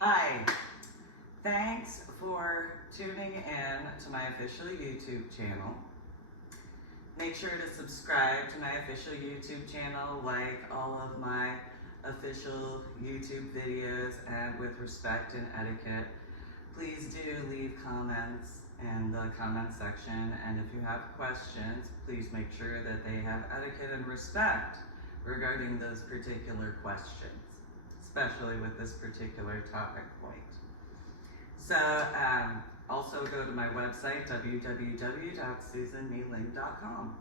Hi, thanks for tuning in to my official YouTube channel. Make sure to subscribe to my official YouTube channel, like all of my official YouTube videos, and with respect and etiquette, please do leave comments in the comment section, and if you have questions, please make sure that they have etiquette and respect regarding those particular questions, especially with this particular topic point. So also go to my website, www.susanmeeling.com.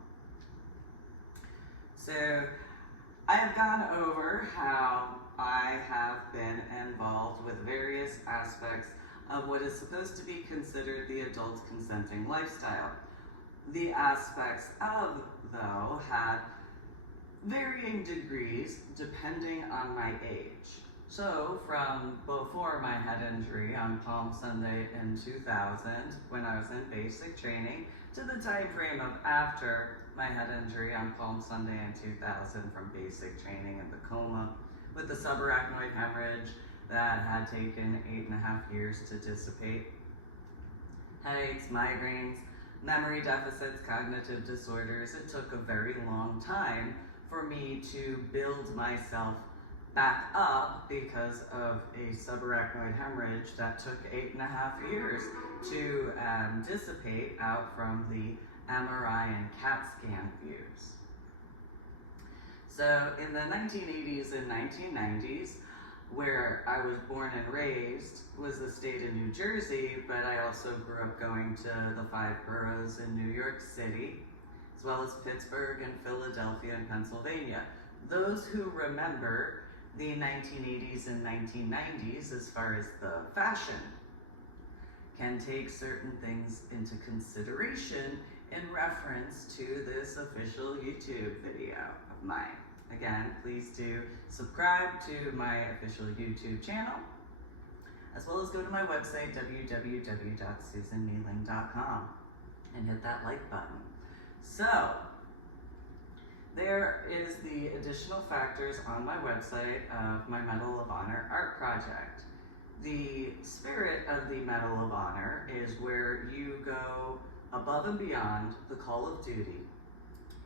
So I have gone over how I have been involved with various aspects of what is supposed to be considered the adult consenting lifestyle. The aspects of, though, had varying degrees depending on my age. So from before my head injury on Palm Sunday in 2000, when I was in basic training, to the time frame of after my head injury on Palm Sunday in 2000 from basic training in the coma with the subarachnoid hemorrhage that had taken 8.5 years to dissipate. Headaches, migraines, memory deficits, cognitive disorders. It took a very long time for me to build myself back up because of a subarachnoid hemorrhage that took 8.5 years to dissipate out from the MRI and CAT scan views. So in the 1980s and 1990s, where I was born and raised was the state of New Jersey, but I also grew up going to the 5 boroughs in New York City, as well as Pittsburgh and Philadelphia and Pennsylvania. Those who remember the 1980s and 1990s as far as the fashion can take certain things into consideration in reference to this official YouTube video of mine. Again, please do subscribe to my official YouTube channel, as well as go to my website, www.susanmeeling.com, and hit that like button. So, there is the additional factors on my website of my Medal of Honor art project. The spirit of the Medal of Honor is where you go above and beyond the call of duty,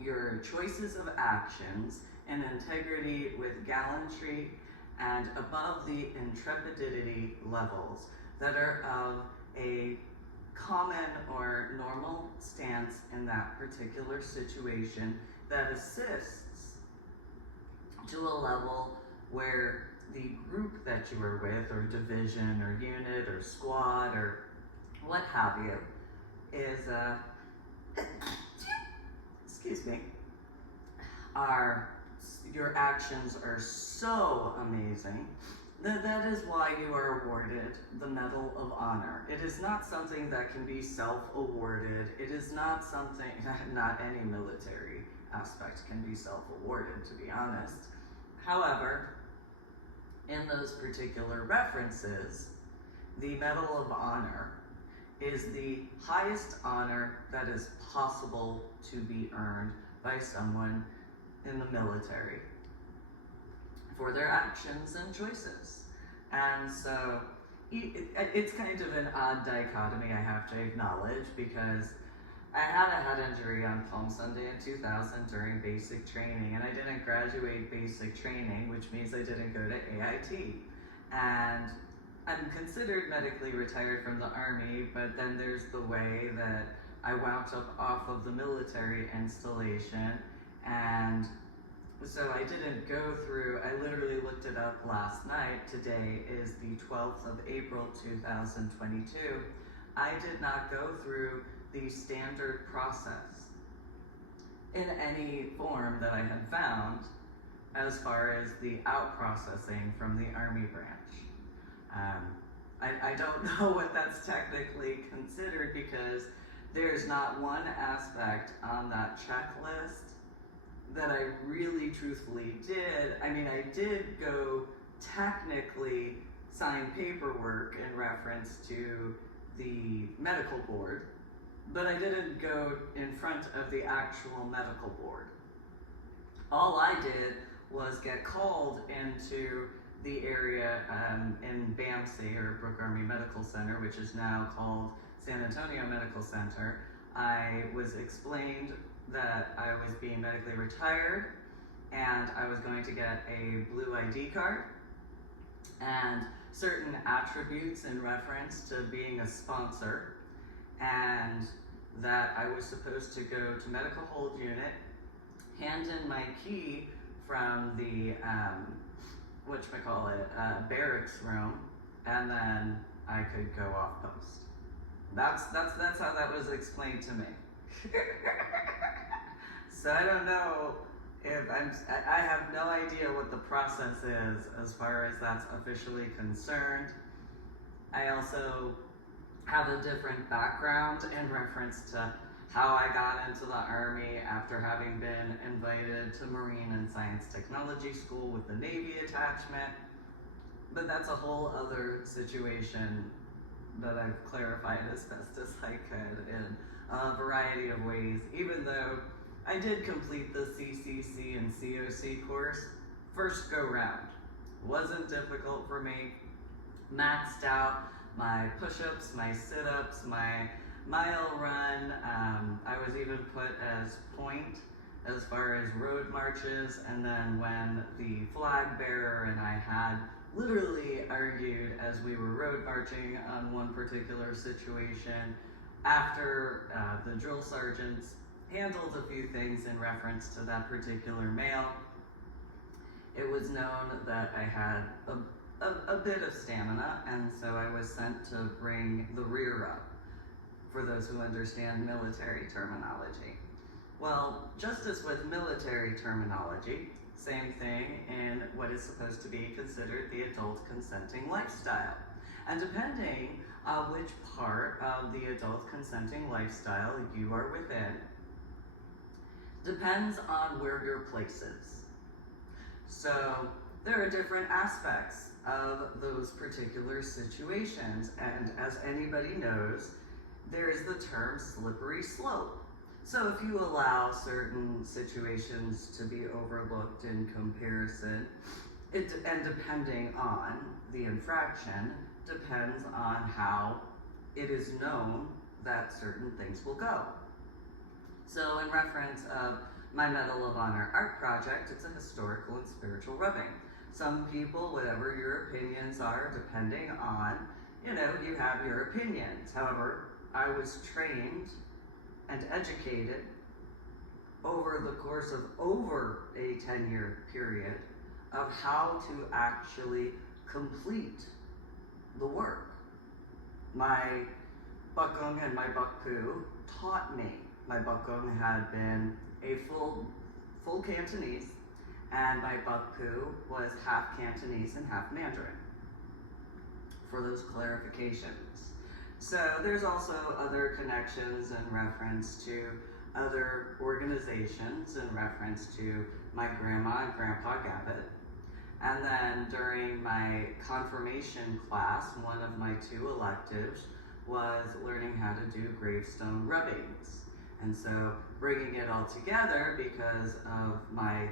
your choices of actions, and integrity with gallantry and above the intrepidity levels that are of a common or normal stance in that particular situation that assists to a level where the group that you are with, or division, or unit, or squad, or what have you, is, excuse me, your actions are so amazing that is why you are awarded the Medal of Honor. It is not something that can be self-awarded. It is not something, not any military aspect can be self-awarded, to be honest. However, in those particular references, the Medal of Honor is the highest honor that is possible to be earned by someone in the military for their actions and choices. And so it's kind of an odd dichotomy, I have to acknowledge, because I had a head injury on Palm Sunday in 2000 during basic training, and I didn't graduate basic training, which means I didn't go to AIT. And I'm considered medically retired from the Army, but then there's the way that I wound up off of the military installation, and so I didn't go through, I literally looked it up last night. Today is the 12th of April, 2022. I did not go through the standard process in any form that I had found as far as the out processing from the Army branch. I don't know what that's technically considered, because there's not one aspect on that checklist that I really truthfully did. I mean, I did go technically sign paperwork in reference to the medical board, but I didn't go in front of the actual medical board. All I did was get called into the area in BAMC, or Brooke Army Medical Center, which is now called San Antonio Medical Center, I was explained that I was being medically retired and I was going to get a blue ID card and certain attributes in reference to being a sponsor, and that I was supposed to go to medical hold unit, hand in my key from the barracks room, and then I could go off post. That's how that was explained to me. So I don't know if I have no idea what the process is as far as that's officially concerned. I also have a different background in reference to how I got into the Army after having been invited to Marine and Science Technology School with the Navy attachment. But that's a whole other situation that I've clarified as best as I could in a variety of ways, even though I did complete the CCC and COC course first go round. Wasn't difficult for me. Maxed out my push-ups, my sit-ups, my mile run. I was even put as point as far as road marches, and then when the flag bearer and I had literally argued as we were road marching on one particular situation, after the drill sergeants handled a few things in reference to that particular male, it was known that I had a bit of stamina, and so I was sent to bring the rear up, for those who understand military terminology. Well, just as with military terminology, same thing in what is supposed to be considered the adult consenting lifestyle. And depending on which part of the adult consenting lifestyle you are within, depends on where your place is. So there are different aspects of those particular situations, and as anybody knows, there's the term slippery slope. So if you allow certain situations to be overlooked in comparison, and depending on the infraction, depends on how it is known that certain things will go. So in reference of my Medal of Honor art project, it's a historical and spiritual rubbing. Some people, whatever your opinions are, depending on, you have your opinions. However, I was trained and educated over the course of over a 10-year period of how to actually complete the work. My Bakung and my Bakpu taught me. My Bakung had been a full Cantonese, and my Bakpu was half Cantonese and half Mandarin, for those clarifications. So there's also other connections in reference to other organizations in reference to my grandma and grandpa Gavitt. And then during my confirmation class, one of my 2 electives was learning how to do gravestone rubbings. And so bringing it all together, because of my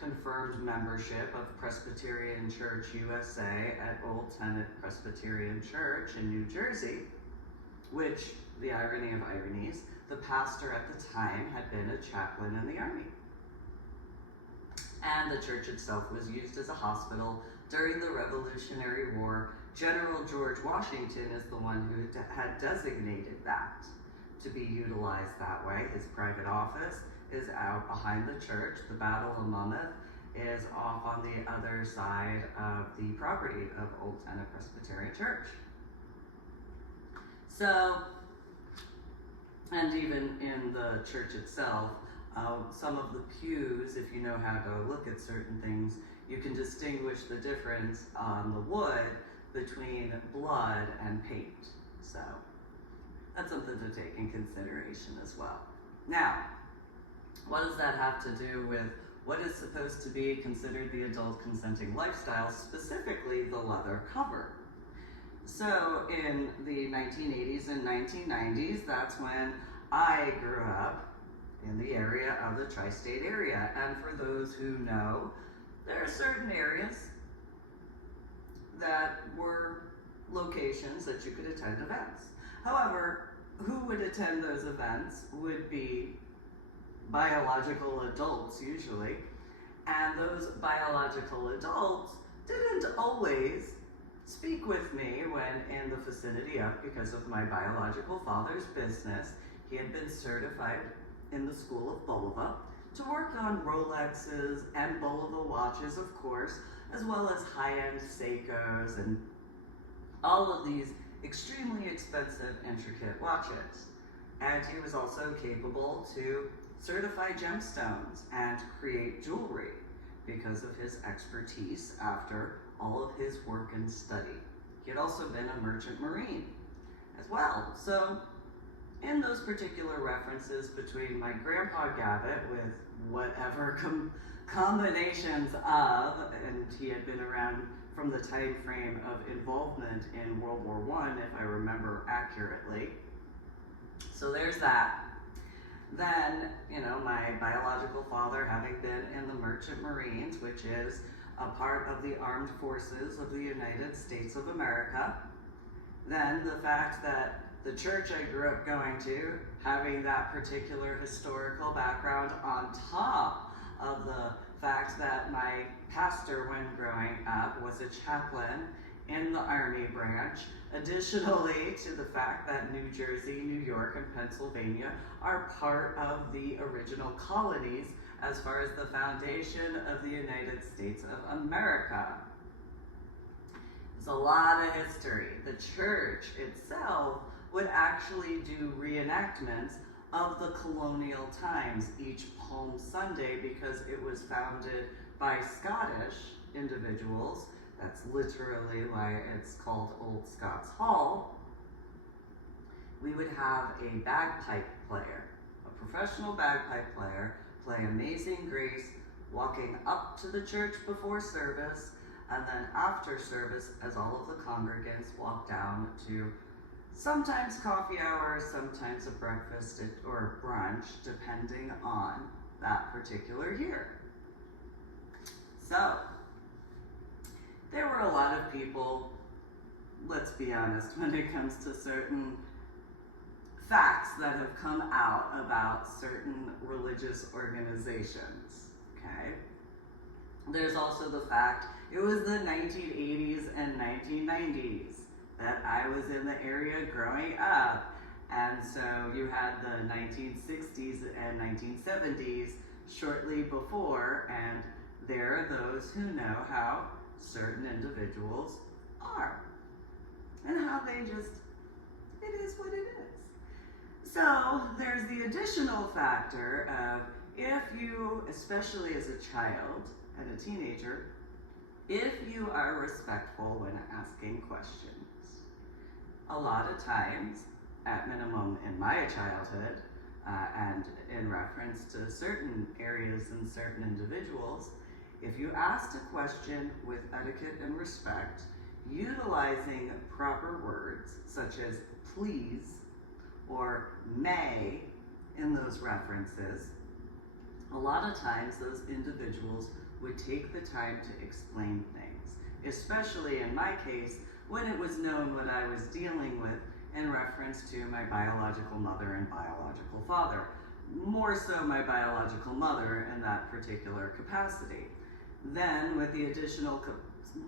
confirmed membership of Presbyterian Church USA at Old Tenet Presbyterian Church in New Jersey, which, the irony of ironies, the pastor at the time had been a chaplain in the Army. And the church itself was used as a hospital during the Revolutionary War. General George Washington is the one who had designated that to be utilized that way. His private office is out behind the church. The Battle of Monmouth is off on the other side of the property of Old Tenet Presbyterian Church. So, and even in the church itself, some of the pews, if you know how to look at certain things, you can distinguish the difference on the wood between blood and paint. So that's something to take in consideration as well. Now, what does that have to do with what is supposed to be considered the adult consenting lifestyle, specifically the leather cover? So in the 1980s and 1990s, that's when I grew up in the area of the tri-state area. And for those who know, there are certain areas that were locations that you could attend events. However, who would attend those events would be biological adults usually, and those biological adults didn't always speak with me when in the vicinity of, because of my biological father's business. He had been certified in the School of Bulova to work on Rolexes and Bulova watches, of course, as well as high-end Seikos and all of these extremely expensive, intricate watches. And he was also capable to certify gemstones and create jewelry because of his expertise after all of his work and study. He had also been a merchant marine as well. So in those particular references between my grandpa Gavitt with whatever combinations of, and he had been around from the time frame of involvement in World War I, if I remember accurately. So there's that. Then, my biological father having been in the Merchant Marines, which is a part of the armed forces of the United States of America. Then the fact that the church I grew up going to, having that particular historical background on top of the fact that my pastor when growing up was a chaplain in the Army branch, additionally to the fact that New Jersey, New York, and Pennsylvania are part of the original colonies as far as the foundation of the United States of America. There's a lot of history. The church itself would actually do reenactments of the colonial times each Palm Sunday because it was founded by Scottish individuals. That's literally why it's called Old Scots Hall. We would have a bagpipe player, a professional bagpipe player, play Amazing Grace, walking up to the church before service, and then after service, as all of the congregants walk down to sometimes coffee hour, sometimes a breakfast or brunch, depending on that particular year. So, there were a lot of people, let's be honest, when it comes to certain facts that have come out about certain religious organizations, okay? There's also the fact it was the 1980s and 1990s that I was in the area growing up, and so you had the 1960s and 1970s shortly before, and there are those who know how certain individuals are and how they just, it is what it is. So there's the additional factor of if you, especially as a child and a teenager, if you are respectful when asking questions. A lot of times, at minimum in my childhood, and in reference to certain areas and certain individuals, if you asked a question with etiquette and respect, utilizing proper words such as please or may in those references, a lot of times those individuals would take the time to explain things, especially in my case when it was known what I was dealing with in reference to my biological mother and biological father, more so my biological mother in that particular capacity. Then with the additional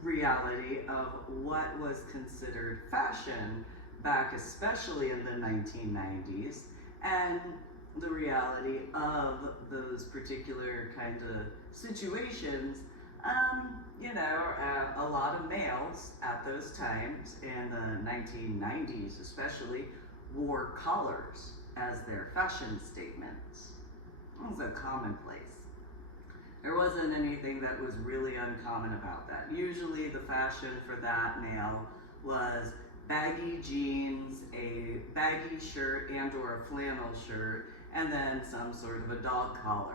reality of what was considered fashion back especially in the 1990s, and the reality of those particular kind of situations, a lot of males at those times in the 1990s especially wore collars as their fashion statements. It was a commonplace. There wasn't anything that was really uncommon about that. Usually the fashion for that male was baggy jeans, a baggy shirt and or a flannel shirt, and then some sort of a dog collar.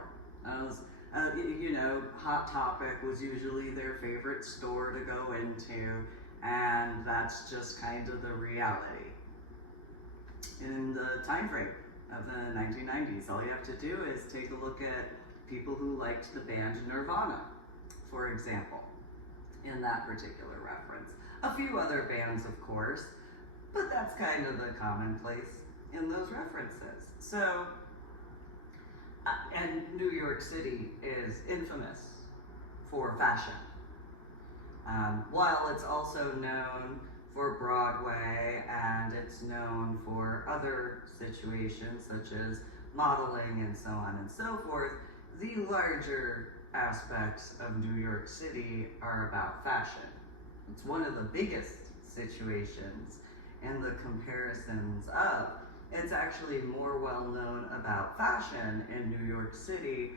Hot Topic was usually their favorite store to go into, and that's just kind of the reality. In the time frame of the 1990s, all you have to do is take a look at people who liked the band Nirvana, for example. in that particular reference. A few other bands, of course, but that's kind of the commonplace in those references. So, and New York City is infamous for fashion. While it's also known for Broadway and it's known for other situations such as modeling and so on and so forth, the larger aspects of New York City are about fashion. It's one of the biggest situations in the comparisons of. It's actually more well known about fashion in New York City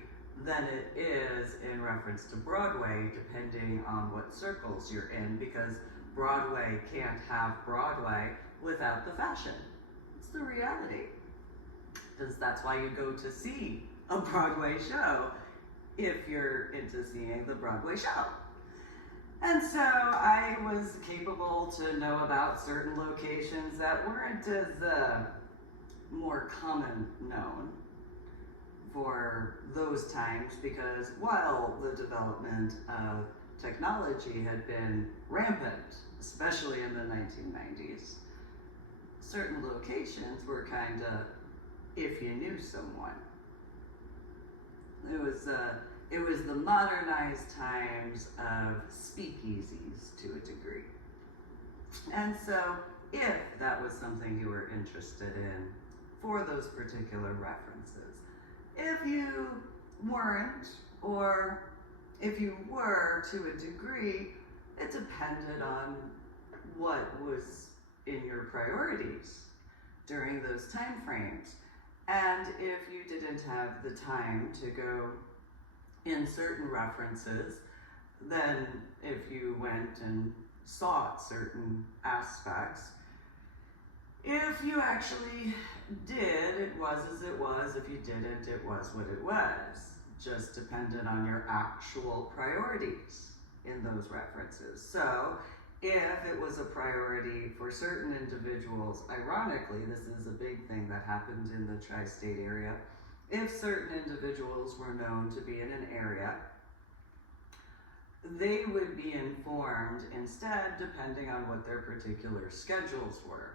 than it is in reference to Broadway, depending on what circles you're in, because Broadway can't have Broadway without the fashion. It's the reality. Because that's why you go to see a Broadway show if you're into seeing the Broadway show. And so I was capable to know about certain locations that weren't as more common known for those times, because while the development of technology had been rampant, especially in the 1990s, certain locations were kind of if you knew someone. It was the modernized times of speakeasies to a degree. And so if that was something you were interested in for those particular references, if you weren't, or if you were to a degree, it depended on what was in your priorities during those time frames. And if you didn't have the time to go in certain references, then if you went and sought certain aspects, if you actually did, it was as it was. If you didn't, it was what it was. Just depended on your actual priorities in those references. So if it was a priority for certain individuals, ironically, this is a big thing that happened in the tri-state area, if certain individuals were known to be in an area, they would be informed instead depending on what their particular schedules were,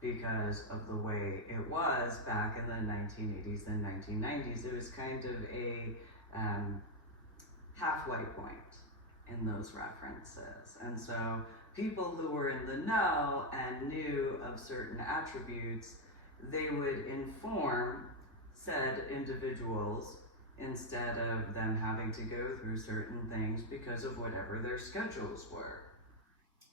because of the way it was back in the 1980s and 1990s. It was kind of a halfway point in those references. And so people who were in the know and knew of certain attributes, they would inform said individuals instead of them having to go through certain things because of whatever their schedules were.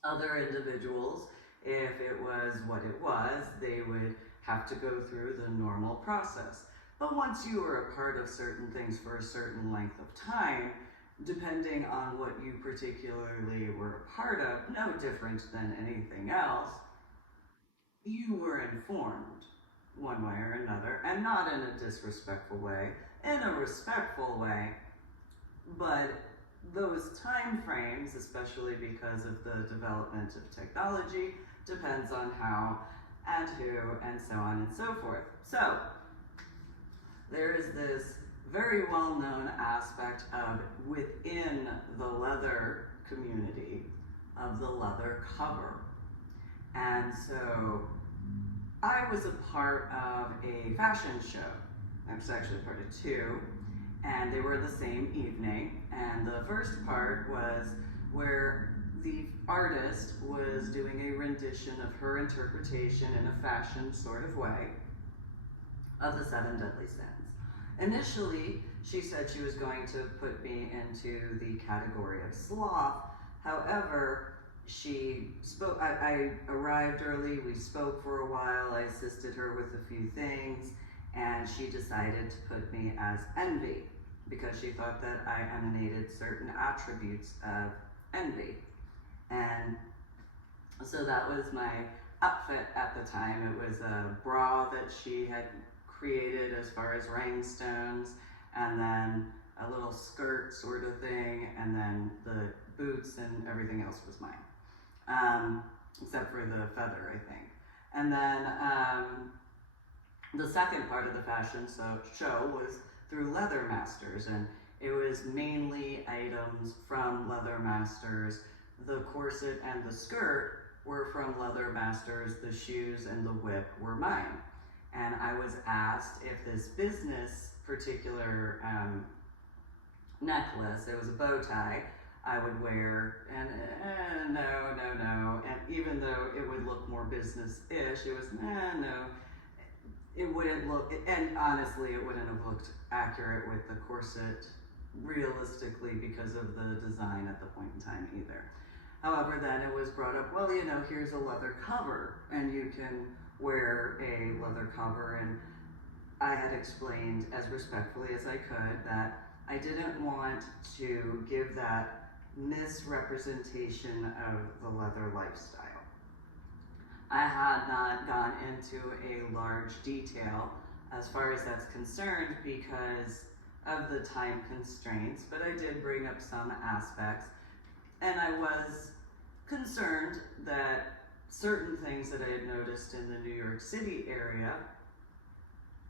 Other individuals, if it was what it was, they would have to go through the normal process. But once you were a part of certain things for a certain length of time, depending on what you particularly were a part of, no different than anything else, you were informed one way or another, and not in a disrespectful way, in a respectful way. But those time frames, especially because of the development of technology, depends on how and who and so on and so forth. So there is this very well-known aspect of within the leather community of the leather cover. And so I was a part of a fashion show. I was actually part of two, and they were the same evening. And the first part was where the artist was doing a rendition of her interpretation in a fashion sort of way of the 7 deadly sins. Initially, she said she was going to put me into the category of sloth. However, she spoke, I arrived early, we spoke for a while, I assisted her with a few things, and she decided to put me as envy, because she thought that I emanated certain attributes of envy. And so that was my outfit at the time. It was a bra that she had created as far as rhinestones, and then a little skirt sort of thing, and then the boots and everything else was mine. Except for the feather, I think. And then the second part of the fashion show was through Leather Masters, and It was mainly items from Leather Masters. The corset and the skirt were from Leather Masters. The shoes and the whip were mine. And I was asked if this business particular necklace, it was a bow tie, I would wear, and no. And even though it would look more business-ish, it was, no. It wouldn't look, and honestly, it wouldn't have looked accurate with the corset realistically because of the design at the point in time either. However, then it was brought up, well, here's a leather cover, and you can wear a leather cover, and I had explained as respectfully as I could that I didn't want to give that misrepresentation of the leather lifestyle. I had not gone into a large detail as far as that's concerned because of the time constraints, but I did bring up some aspects, and I was concerned that certain things that I had noticed in the New York City area,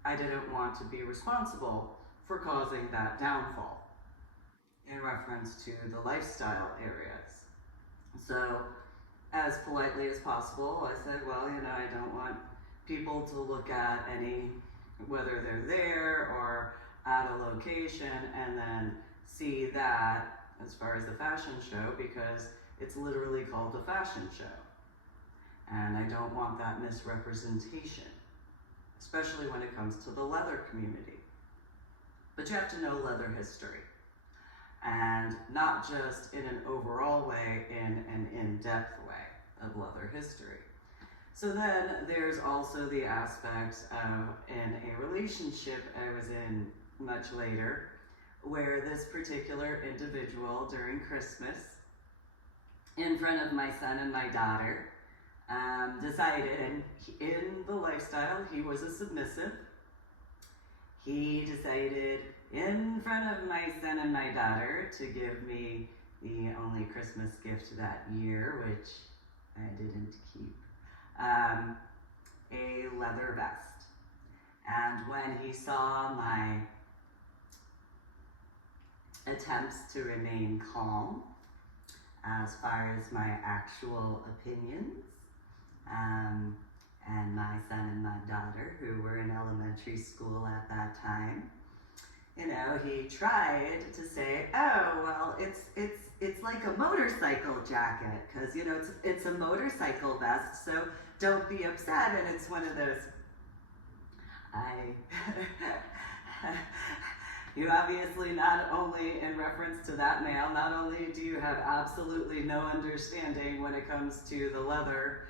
I didn't want to be responsible for causing that downfall in reference to the lifestyle areas. So, as politely as possible, I said, well, I don't want people to look at whether they're there or at a location and then see that as far as the fashion show, because it's literally called a fashion show. And I don't want that misrepresentation, especially when it comes to the leather community. But you have to know leather history, and not just in an overall way, in an in-depth way of leather history. So then there's also the aspects of in a relationship I was in much later, where this particular individual during Christmas, in front of my son and my daughter, decided, and in the lifestyle, he was a submissive. He decided in front of my son and my daughter to give me the only Christmas gift that year, which I didn't keep, a leather vest. And when he saw my attempts to remain calm as far as my actual opinions, and my son and my daughter, who were in elementary school at that time, he tried to say, oh, well, it's like a motorcycle jacket, because, it's a motorcycle vest, so don't be upset, and it's one of those, you obviously, not only in reference to that male, not only do you have absolutely no understanding when it comes to the leather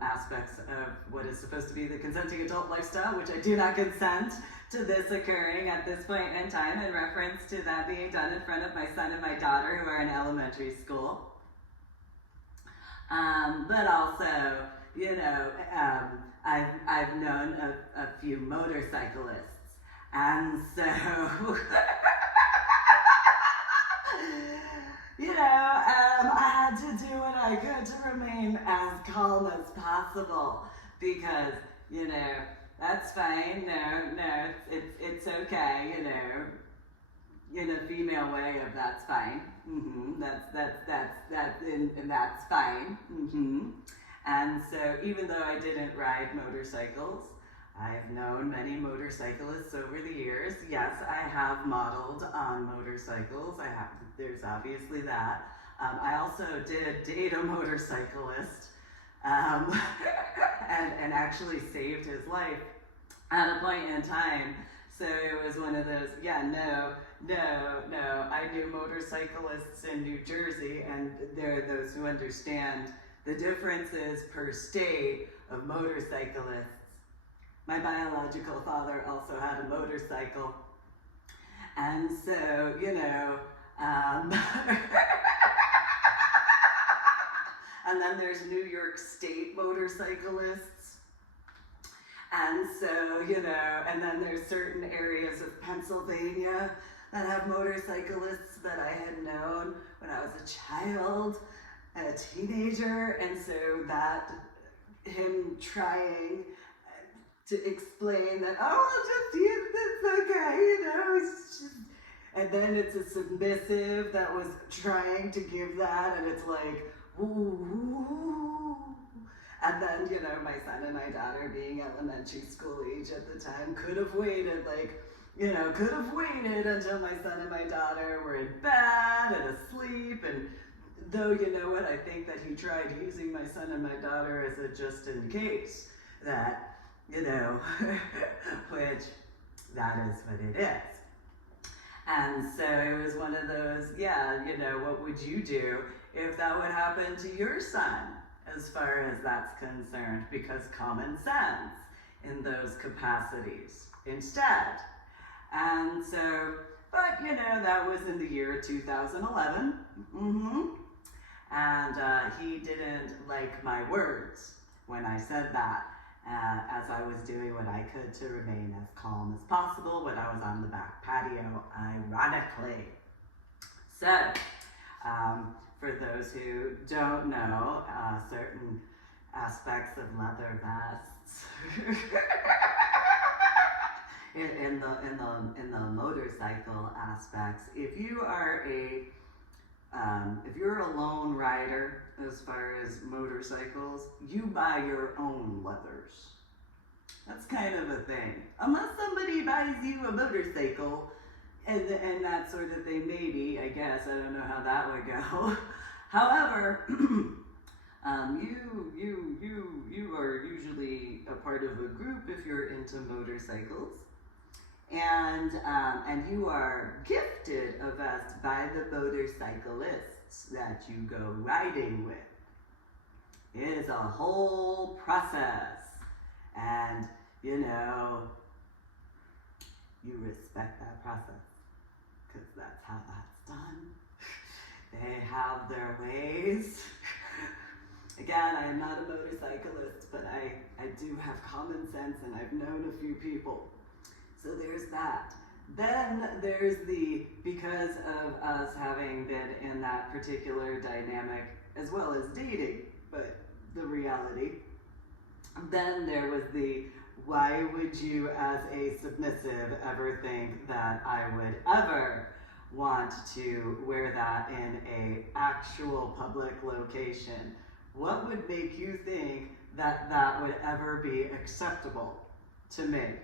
aspects of what is supposed to be the consenting adult lifestyle, which I do not consent to this occurring at this point in time in reference to that being done in front of my son and my daughter who are in elementary school. But also, I've known a few motorcyclists, and so I had to do what I could to remain as calm as possible, because, that's fine, no, it's okay, in a female way of that's fine, that's fine, And so even though I didn't ride motorcycles, I've known many motorcyclists over the years. Yes, I have modeled on motorcycles. There's obviously that. I also did date a motorcyclist and actually saved his life at a point in time. So it was one of those, no. I knew motorcyclists in New Jersey, and there are those who understand the differences per state of motorcyclists. My biological father also had a motorcycle, and so, and then there's New York State motorcyclists, and so, and then there's certain areas of Pennsylvania that have motorcyclists that I had known when I was a child, a teenager, and so that, him trying to explain that, oh, I'll just use this, okay, it's just, And then it's a submissive that was trying to give that, and it's like, ooh. And then, you know, my son and my daughter, being elementary school age at the time, could have waited, until my son and my daughter were in bed and asleep. And though, you know what, I think that he tried using my son and my daughter as a just in case, that, you know, which that is what it is. And so it was one of those, yeah, you know, what would you do if that would happen to your son, as far as that's concerned? Because common sense in those capacities instead. And so, but you know, that was in the year 2011. And he didn't like my words when I said that, as I was doing what I could to remain as calm as possible when I was on the back patio, ironically. So, for those who don't know, certain aspects of leather vests in the motorcycle aspects, if you're a lone rider as far as motorcycles, you buy your own leathers. That's kind of a thing. Unless somebody buys you a motorcycle and that sort of thing, maybe, I guess. I don't know how that would go. However, you are usually a part of a group if you're into motorcycles. And you are gifted a vest by the motorcyclists that you go riding with. It is a whole process. And, you know, you respect that process, because that's how that's done. They have their ways. Again, I am not a motorcyclist, but I do have common sense, and I've known a few people. So there's that. Then there's because of us having been in that particular dynamic, as well as dating, but the reality. Then there was why would you as a submissive ever think that I would ever want to wear that in a actual public location? What would make you think that that would ever be acceptable to me?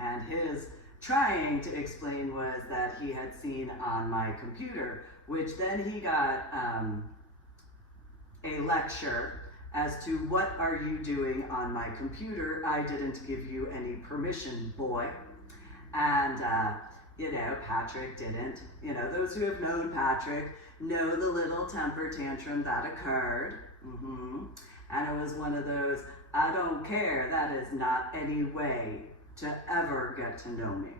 And his trying to explain was that he had seen on my computer, which then he got a lecture as to what are you doing on my computer? I didn't give you any permission, boy. And, you know, Patrick didn't. You know, those who have known Patrick know the little temper tantrum that occurred. And it was one of those, I don't care, that is not any way to ever get to know me.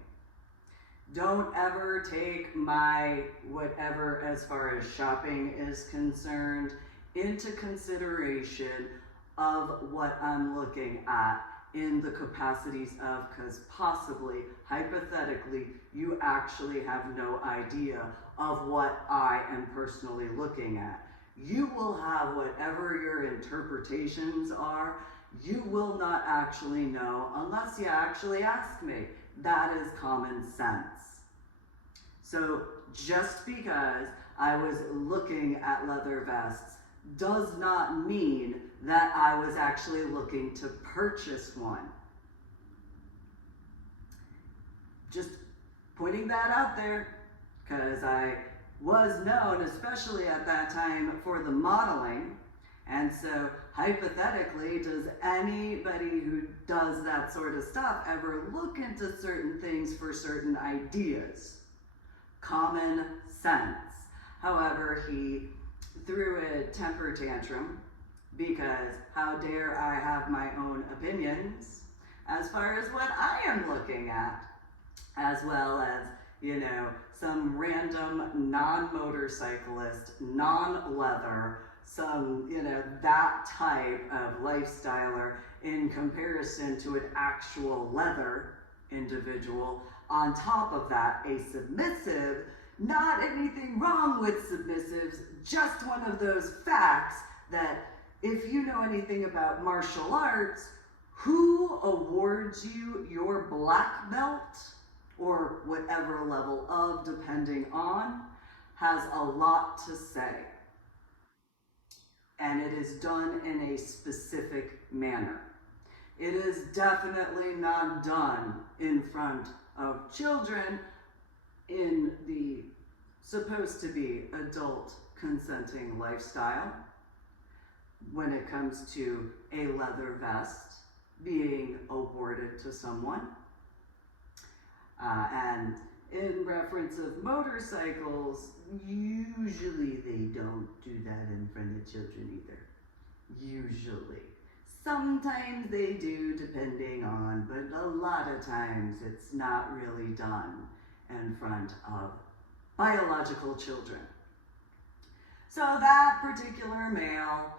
Don't ever take my whatever as far as shopping is concerned into consideration of what I'm looking at in the capacities of, because possibly, hypothetically, you actually have no idea of what I am personally looking at. You will have whatever your interpretations are. You will not actually know unless you actually ask me. That is common sense. So just because I was looking at leather vests does not mean that I was actually looking to purchase one. Just pointing that out there, because I was known, especially at that time, for the modeling. And so hypothetically, does anybody who does that sort of stuff ever look into certain things for certain ideas? Common sense. However, he threw a temper tantrum because how dare I have my own opinions as far as what I am looking at, as well as, you know, some random non-motorcyclist, non-leather, some, you know, that type of lifestyler in comparison to an actual leather individual. On top of that, a submissive. Not anything wrong with submissives, just one of those facts that if you know anything about martial arts, who awards you your black belt or whatever level of depending on, has a lot to say. And it is done in a specific manner. It is definitely not done in front of children in the supposed to be adult consenting lifestyle when it comes to a leather vest being awarded to someone. And in reference of motorcycles, usually they don't do that in front of children either. Usually. Sometimes they do, depending on, but a lot of times it's not really done in front of biological children. So that particular male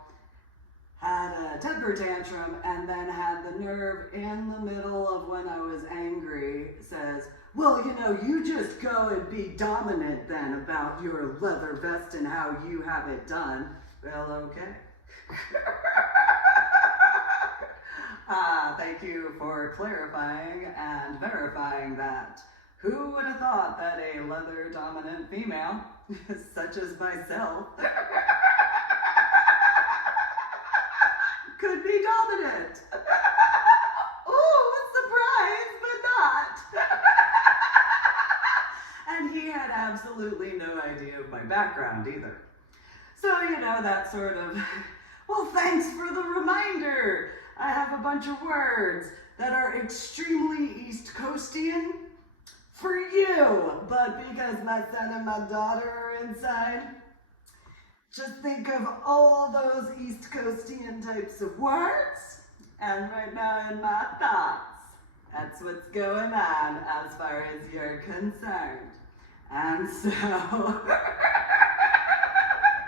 had a temper tantrum and then had the nerve in the middle of when I was angry, says, well, you know, you just go and be dominant then about your leather vest and how you have it done. Well, okay. Thank you for clarifying and verifying that. Who would have thought that a leather dominant female, such as myself, could be dominant? Ooh, surprise, but not. And he had absolutely no idea of my background either. So, you know, that sort of, well, thanks for the reminder. I have a bunch of words that are extremely East Coastian for you, but because my son and my daughter are inside, just think of all those East Coastian types of words, and right now in my thoughts, that's what's going on as far as you're concerned. And so,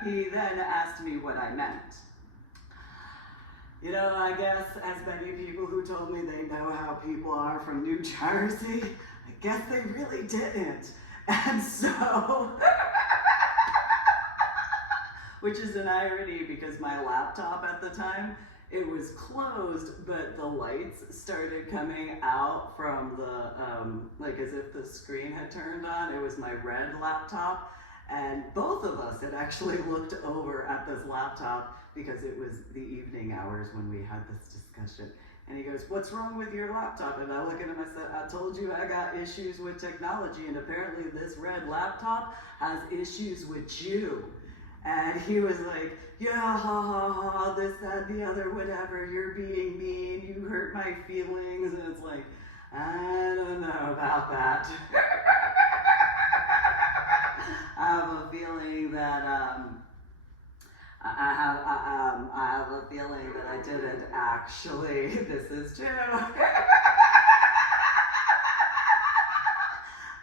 he then asked me what I meant. You know, I guess as many people who told me they know how people are from New Jersey, I guess they really didn't. And so, which is an irony because my laptop at the time, it was closed, but the lights started coming out from the, like as if the screen had turned on. It was my red laptop. And both of us had actually looked over at this laptop because it was the evening hours when we had this discussion. And he goes, what's wrong with your laptop? And I look at him, I said, I told you I got issues with technology, and apparently this red laptop has issues with you. And he was like, yeah, ha, ha, ha, this, that, the other, whatever, you're being mean, you hurt my feelings. And it's like, I don't know about that. I have a feeling that I have a feeling that I didn't actually. This is true.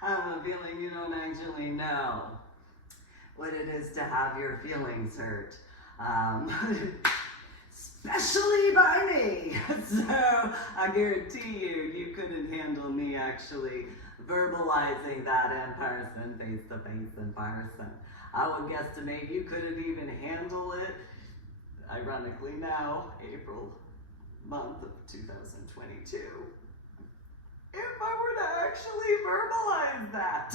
I have a feeling you don't actually know what it is to have your feelings hurt, especially by me. So I guarantee you couldn't handle me actually verbalizing that in person, face to face in person. I would guesstimate you couldn't even handle it, ironically now, April month of 2022, if I were to actually verbalize that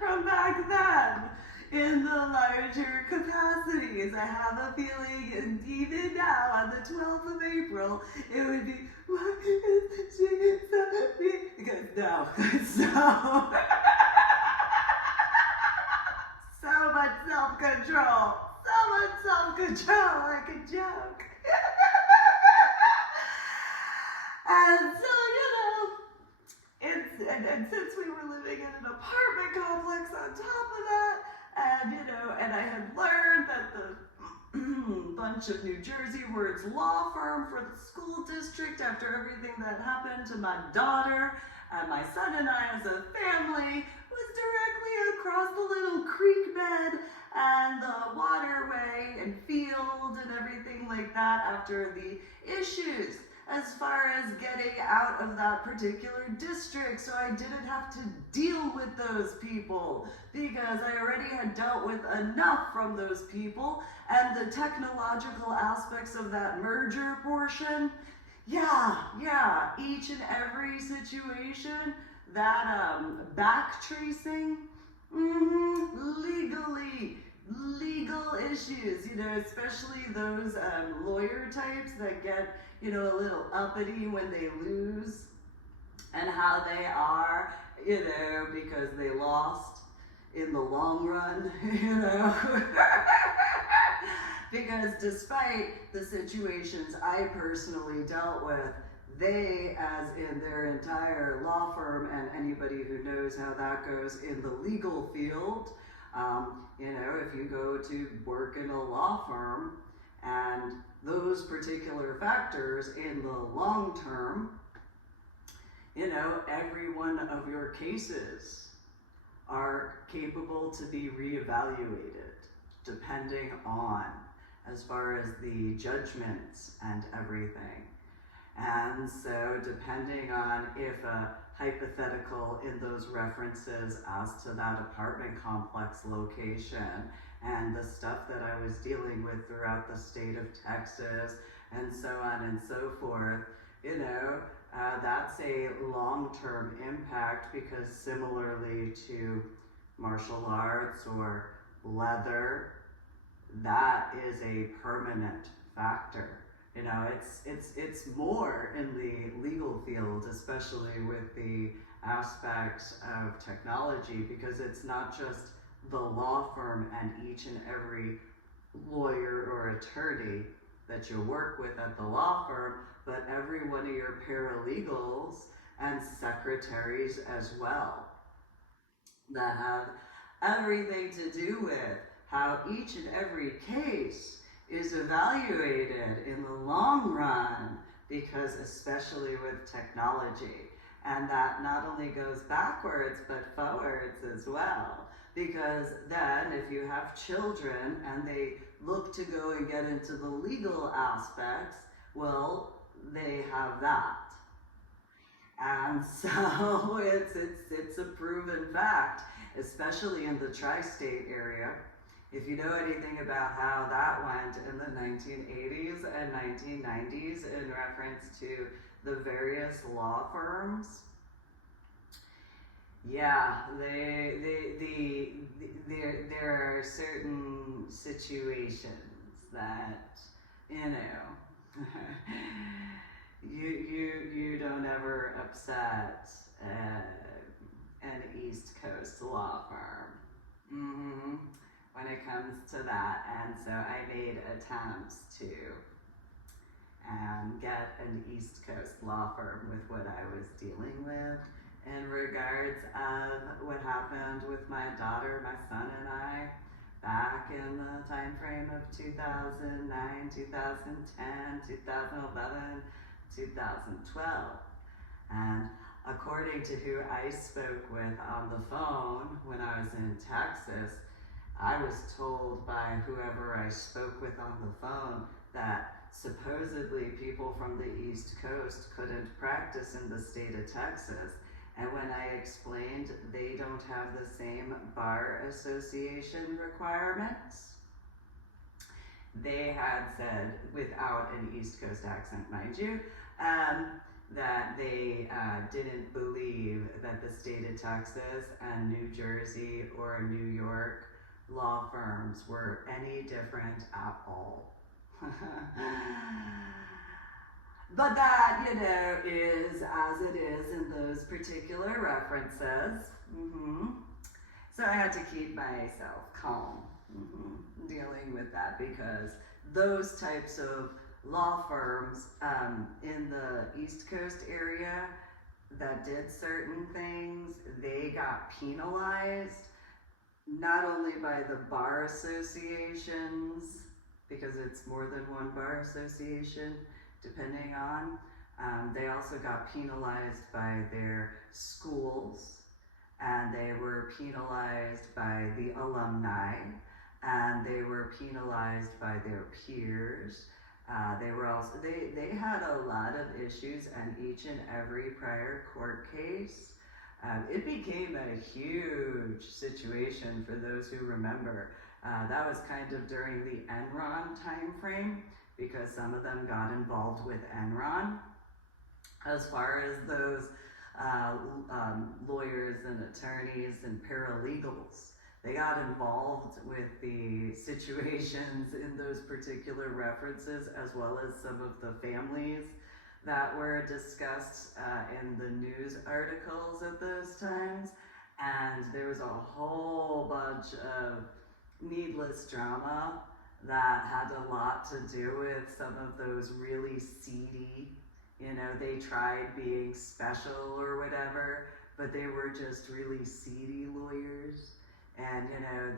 from back then in the larger capacities. I have a feeling, and even now on the 12th of April, it would be, what is she, because no, so much self-control, like a joke. And so, you know, and since we were living in an apartment complex on top of that, and you know, and I had learned that the bunch of New Jersey words law firm for the school district after everything that happened to my daughter and my son and I as a family was directly across the little creek bed and the waterway and field and everything like that after the issues as far as getting out of that particular district, so I didn't have to deal with those people because I already had dealt with enough from those people, and the technological aspects of that merger portion, yeah, each and every situation that back tracing, legal issues, especially those lawyer types that get, a little uppity when they lose, and how they are, because they lost in the long run, because despite the situations I personally dealt with, they, as in their entire law firm, and anybody who knows how that goes in the legal field, if you go to work in a law firm, and those particular factors in the long term, every one of your cases are capable to be reevaluated depending on, as far as the judgments and everything. And so depending on if a hypothetical in those references as to that apartment complex location and the stuff that I was dealing with throughout the state of Texas and so on and so forth, that's a long-term impact, because similarly to martial arts or leather, that is a permanent factor. It's more in the legal field, especially with the aspects of technology, because it's not just the law firm and each and every lawyer or attorney that you work with at the law firm, but every one of your paralegals and secretaries as well, that have everything to do with how each and every case is evaluated in the long run, because especially with technology, and that not only goes backwards but forwards as well, because then if you have children and they look to go and get into the legal aspects, well, they have that. And so it's a proven fact, especially in the tri-state area. If you know anything about how that went in the 1980s and 1990s in reference to the various law firms, yeah, there are certain situations that, you don't ever upset an East Coast law firm. When it comes to that, and so I made attempts to get an East Coast law firm with what I was dealing with in regards of what happened with my daughter, my son, and I back in the time frame of 2009, 2010, 2011, 2012. And according to who I spoke with on the phone when I was in Texas, I was told by whoever I spoke with on the phone that supposedly people from the East Coast couldn't practice in the state of Texas. And when I explained they don't have the same bar association requirements, they had said, without an East Coast accent, mind you, that they didn't believe that the state of Texas and New Jersey or New York law firms were any different at all. But that, is as it is in those particular references. So I had to keep myself calm dealing with that, because those types of law firms in the East Coast area that did certain things, they got penalized, not only by the bar associations, because it's more than one bar association, depending on, they also got penalized by their schools, and they were penalized by the alumni, and they were penalized by their peers. They were also, they had a lot of issues, and each and every prior court case, it became a huge situation for those who remember. That was kind of during the Enron time frame, because some of them got involved with Enron as far as those lawyers and attorneys and paralegals. They got involved with the situations in those particular references, as well as some of the families that were discussed in the news articles at those times. And there was a whole bunch of needless drama that had a lot to do with some of those really seedy, they tried being special or whatever, but they were just really seedy lawyers. And,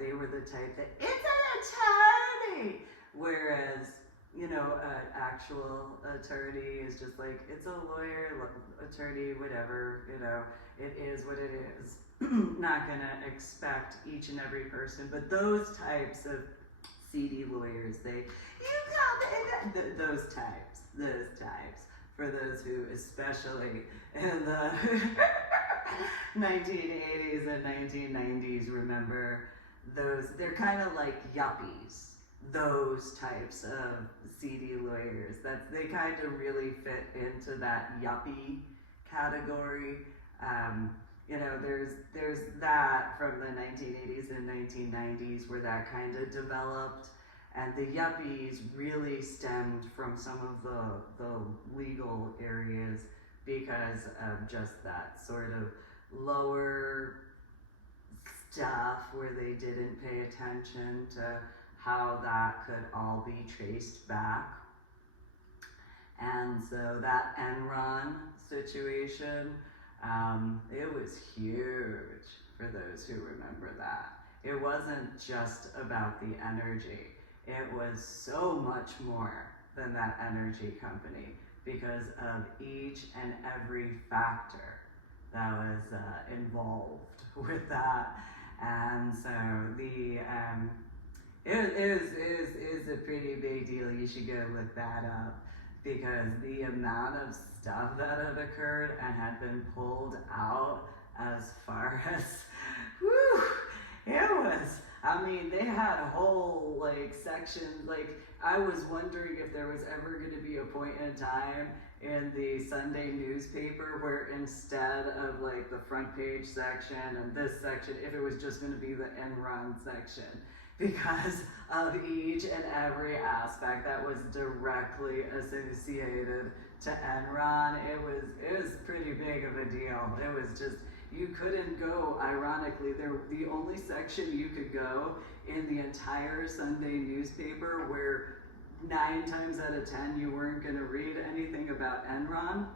they were the type that, it's an attorney! Whereas, an actual attorney is just like, it's a lawyer, attorney, whatever, it is what it is. Not gonna expect each and every person, but those types of seedy lawyers, those types, for those who, especially in the 1980s and 1990s, remember those, they're kind of like yuppies. Those types of seedy lawyers, they kind of really fit into that yuppie category. There's that from the 1980s and 1990s where that kind of developed, and the yuppies really stemmed from some of the legal areas because of just that sort of lower stuff where they didn't pay attention to how that could all be traced back. And so that Enron situation, it was huge for those who remember that. It wasn't just about the energy. It was so much more than that energy company because of each and every factor that was involved with that. And so it is a pretty big deal. You should go look that up, because the amount of stuff that had occurred and had been pulled out as far as, it was, they had a whole section, I was wondering if there was ever going to be a point in time in the Sunday newspaper where instead of the front page section and this section, if it was just going to be the Enron section, because of each and every aspect that was directly associated to Enron. It was pretty big of a deal. It was just, you couldn't go, ironically, the only section you could go in the entire Sunday newspaper where 9 times out of 10 you weren't going to read anything about Enron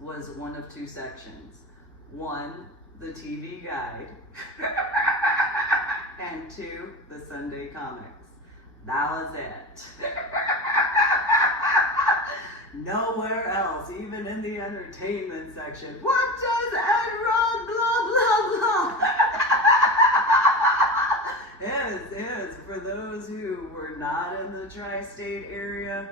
was one of 2 sections. One, the TV guide, and 2, the Sunday comics. That was it. Nowhere else, even in the entertainment section. What does Enron blah blah blah? Is for those who were not in the tri-state area,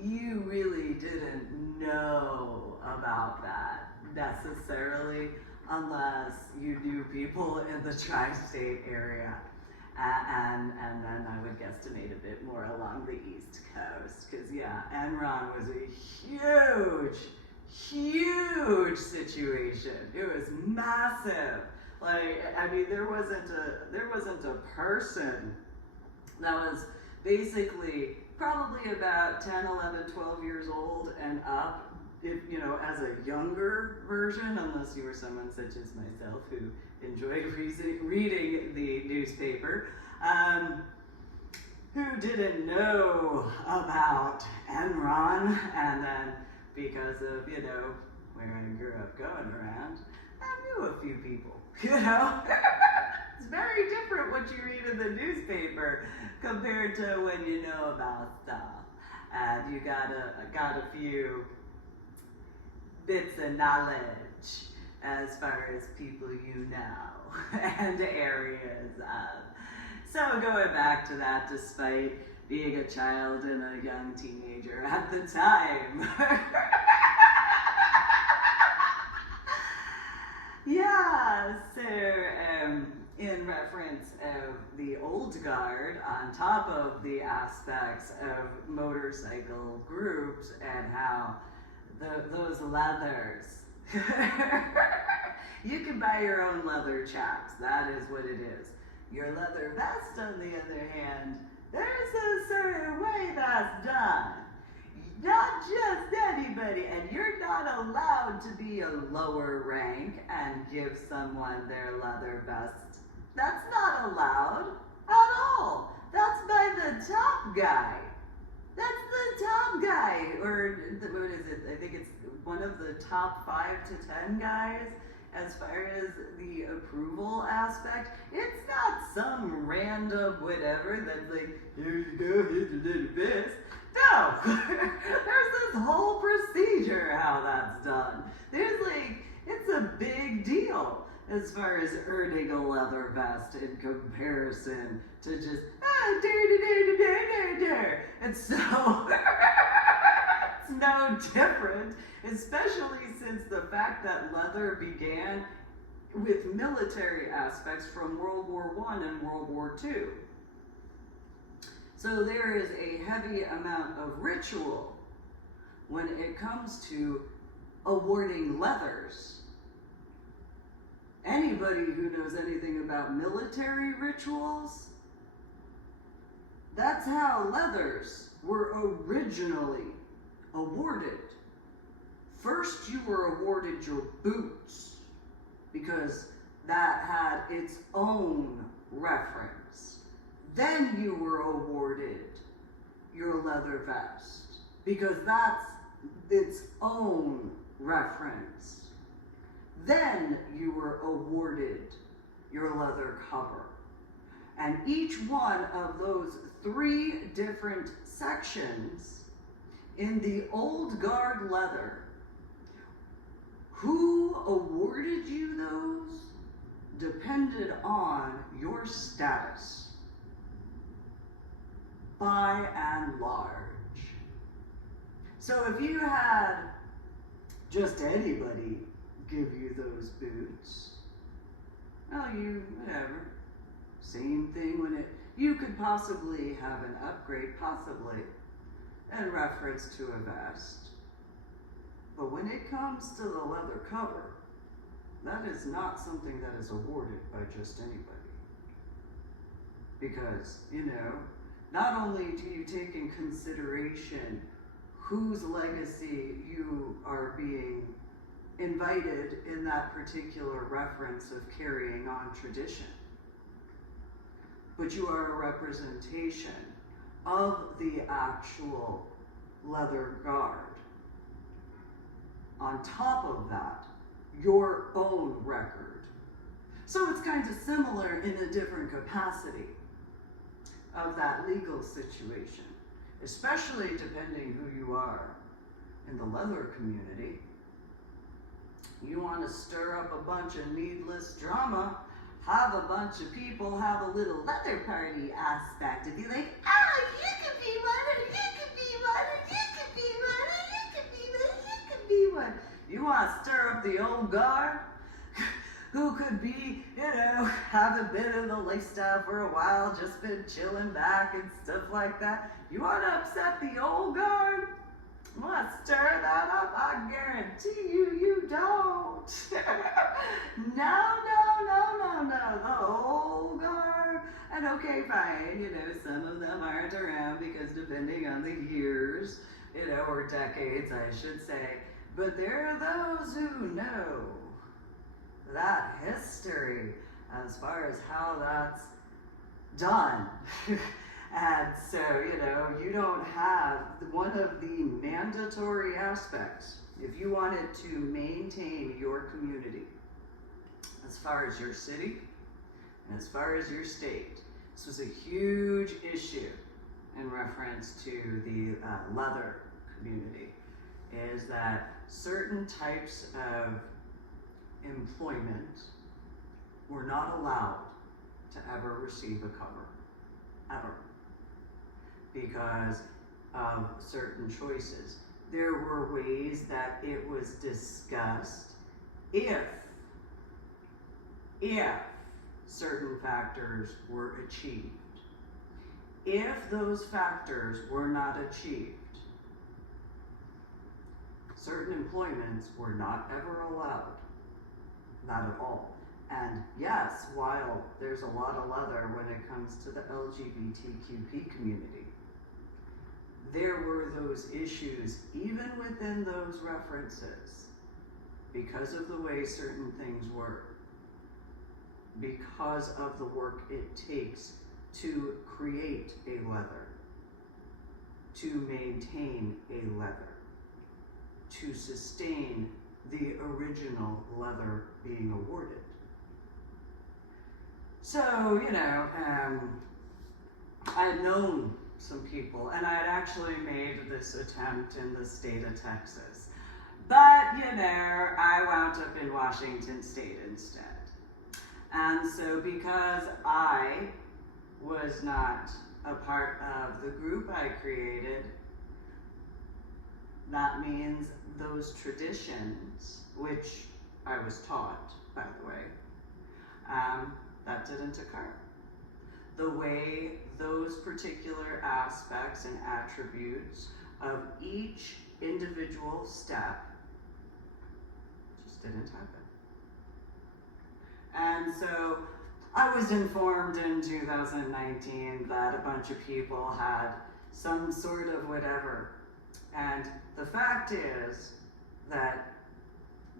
you really didn't know about that necessarily unless you knew people in the tri-state area. And then I would guesstimate a bit more along the East Coast, because Enron was a huge situation. It was massive. There wasn't a person that was basically probably about 10, 11, 12 years old and up, as a younger version, unless you were someone such as myself who enjoyed reading the newspaper, who didn't know about Enron, and then because of, where I grew up going around, I knew a few people, It's very different what you read in the newspaper compared to when you know about stuff. And you got a few bits of knowledge as far as people you know and areas of. So going back to that, despite being a child and a young teenager at the time. In reference of the old guard, on top of the aspects of motorcycle groups and how those leathers You can buy your own leather chaps. That is what it is. Your leather vest, on the other hand, there's a certain way that's done. Not just anybody, and you're not allowed to be a lower rank and give someone their leather vest. That's not allowed at all. That's by the top guy. That's the top guy, or what is it? I think it's one of the top 5 to 10 guys as far as the approval aspect. It's not some random whatever that's like, here you go, here's a little fist. No! There's this whole procedure how that's done. It's a big deal as far as earning a leather vest in comparison to just, and so, it's no different, especially since the fact that leather began with military aspects from World War I and World War II. So there is a heavy amount of ritual when it comes to awarding leathers. Anybody who knows anything about military rituals, that's how leathers were originally awarded. First, you were awarded your boots because that had its own reference. Then you were awarded your leather vest because that's its own reference. Then you were awarded your leather cover. And each one of those 3 different sections in the old guard leather, who awarded you those depended on your status, by and large. So if you had just anybody give you those boots, well, whatever. Same thing you could possibly have an upgrade, possibly, in reference to a vest. But when it comes to the leather cover, that is not something that is awarded by just anybody. Because, not only do you take in consideration whose legacy you are being invited in that particular reference of carrying on tradition, but you are a representation of the actual leather guard. On top of that, your own record. So it's kind of similar in a different capacity of that legal situation, especially depending who you are in the leather community. You want to stir up a bunch of needless drama, have a bunch of people have a little leather party aspect and be like, you could be one, or you could be one, or you could be one, or you could be one, or you could be one. You want to stir up the old guard who could be, haven't been in the lifestyle for a while, just been chilling back and stuff like that. You want to upset the old guard? You want to stir that up? I guarantee you don't. No. The old guard. And okay, fine, some of them aren't around because depending on the years, or decades, I should say. But there are those who know that history as far as how that's done. And so, you don't have one of the mandatory aspects if you wanted to maintain your community as far as your city and as far as your state. This was a huge issue in reference to the leather community, is that certain types of employment were not allowed to ever receive a cover, ever, because of certain choices. There were ways that it was discussed if certain factors were achieved. If those factors were not achieved, certain employments were not ever allowed. Not at all. And yes, while there's a lot of leather when it comes to the LGBTQP community, there were those issues even within those references because of the way certain things were, because of the work it takes to create a leather, to maintain a leather, to sustain the original leather being awarded. So, I had known some people, and I had actually made this attempt in the state of Texas. But, I wound up in Washington State instead. And so because I was not a part of the group I created, that means those traditions, which I was taught, by the way, that didn't occur. The way those particular aspects and attributes of each individual step just didn't happen. And so I was informed in 2019 that a bunch of people had some sort of whatever. And the fact is that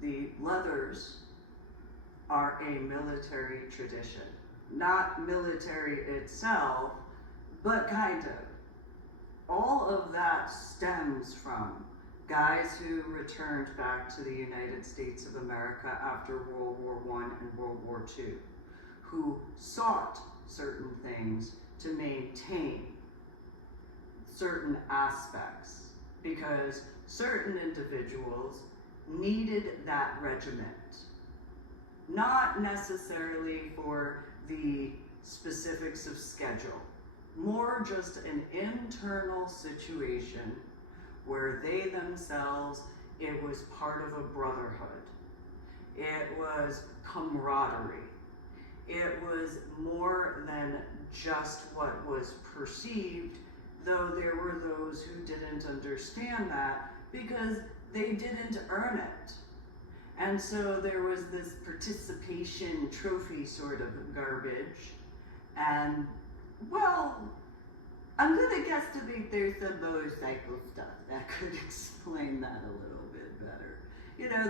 the leathers are a military tradition. Not military itself, but kind of. All of that stems from guys who returned back to the United States of America after World War I and World War II, who sought certain things to maintain certain aspects, because certain individuals needed that regiment. Not necessarily for the specifics of schedule, more just an internal situation where they themselves, it was part of a brotherhood. It was camaraderie. It was more than just what was perceived, though there were those who didn't understand that because they didn't earn it. And so there was this participation trophy sort of garbage. And, well, I'm gonna guesstimate there's some motorcycle stuff that could explain that a little bit better.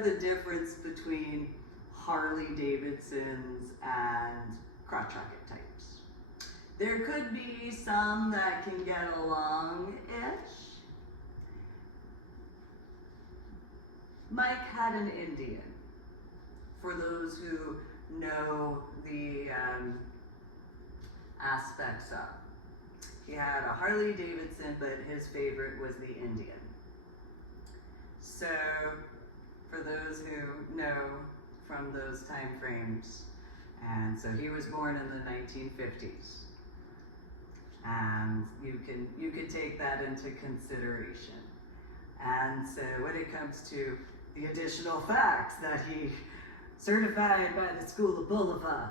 The difference between Harley Davidsons and crotch rocket types. There could be some that can get along-ish. Mike had an Indian, for those who know the aspects of. He had a Harley Davidson, but his favorite was the Indian. So, for those who know from those time frames, and so he was born in the 1950s. And you can take that into consideration. And so when it comes to the additional facts that he certified by the School of Bolivar,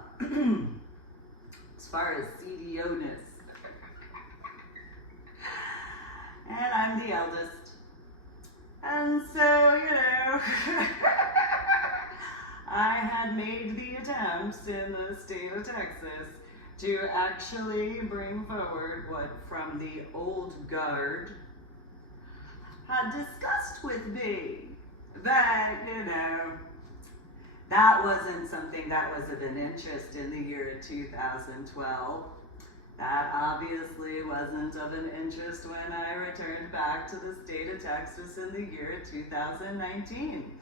as far as CDO-ness. And I'm the eldest. And so, I had made the attempts in the state of Texas to actually bring forward what from the old guard had discussed with me. But, that wasn't something that was of an interest in the year 2012. That obviously wasn't of an interest when I returned back to the state of Texas in the year 2019.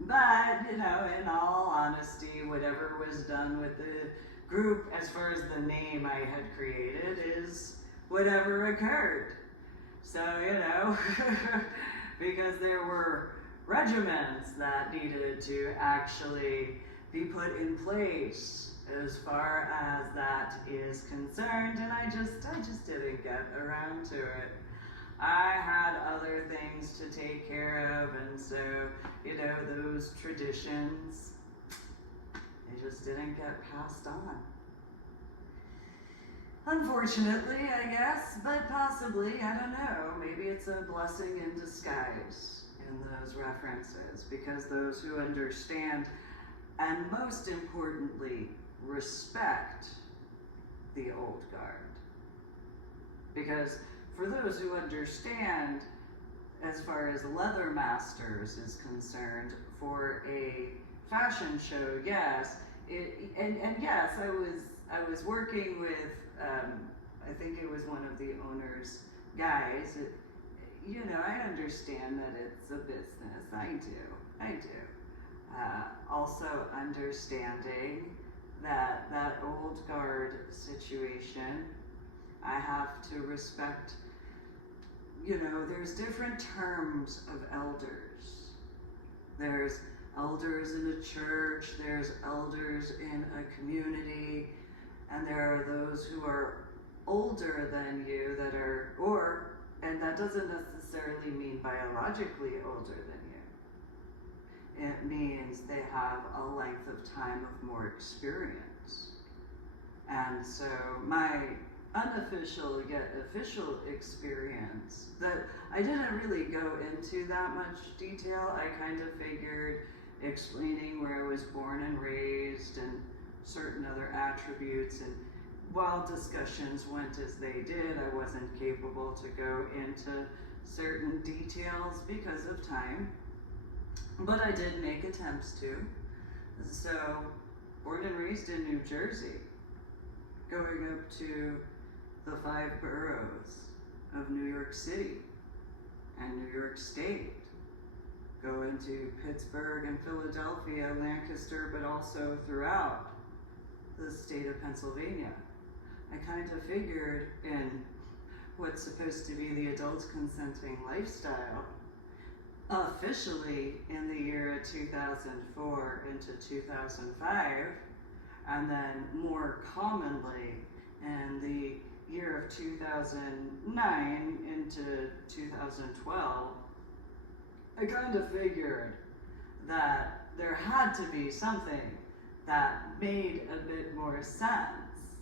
But, in all honesty, whatever was done with the group as far as the name I had created is whatever occurred. So, because there were regiments that needed to actually be put in place as far as that is concerned, and I just didn't get around to it. I had other things to take care of, and so, those traditions, they just didn't get passed on. Unfortunately, I guess, but possibly, I don't know, maybe it's a blessing in disguise. in those references, because those who understand and most importantly respect the old guard. Because for those who understand, as far as Leather Masters is concerned, for a fashion show, yes, and yes, I was working with, I think it was one of the owner's guys. You know, I understand that it's a business. I do. Also understanding that old guard situation, I have to respect, you know, there's different terms of elders. There's elders in a church, there's elders in a community, and there are those who are older than you that are, and that doesn't necessarily mean biologically older than you. It means they have a length of time of more experience. And so my unofficial yet official experience, that I didn't really go into that much detail. I kind of figured explaining where I was born and raised and certain other attributes, and while discussions went as they did, I wasn't capable to go into certain details because of time, but I did make attempts to. So, born and raised in New Jersey, going up to the 5 boroughs of New York City and New York State, going to Pittsburgh and Philadelphia, Lancaster, but also throughout the state of Pennsylvania. I kind of figured in what's supposed to be the adult consenting lifestyle, officially in the year 2004 into 2005, and then more commonly in the year of 2009 into 2012, I kind of figured that there had to be something that made a bit more sense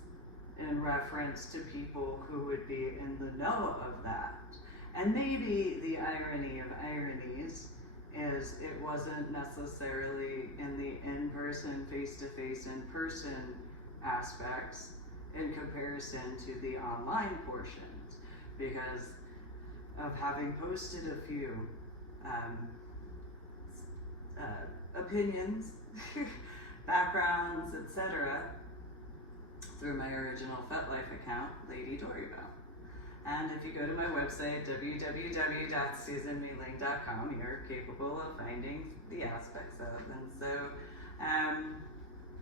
in reference to people who would be in the know of that. And maybe the irony of ironies is it wasn't necessarily in the in-person, face-to-face, in-person aspects in comparison to the online portions, because of having posted a few opinions, backgrounds, etc., through my original FetLife account, Lady Dorybell. And if you go to my website, www.susanmealing.com, you're capable of finding the aspects of. And so,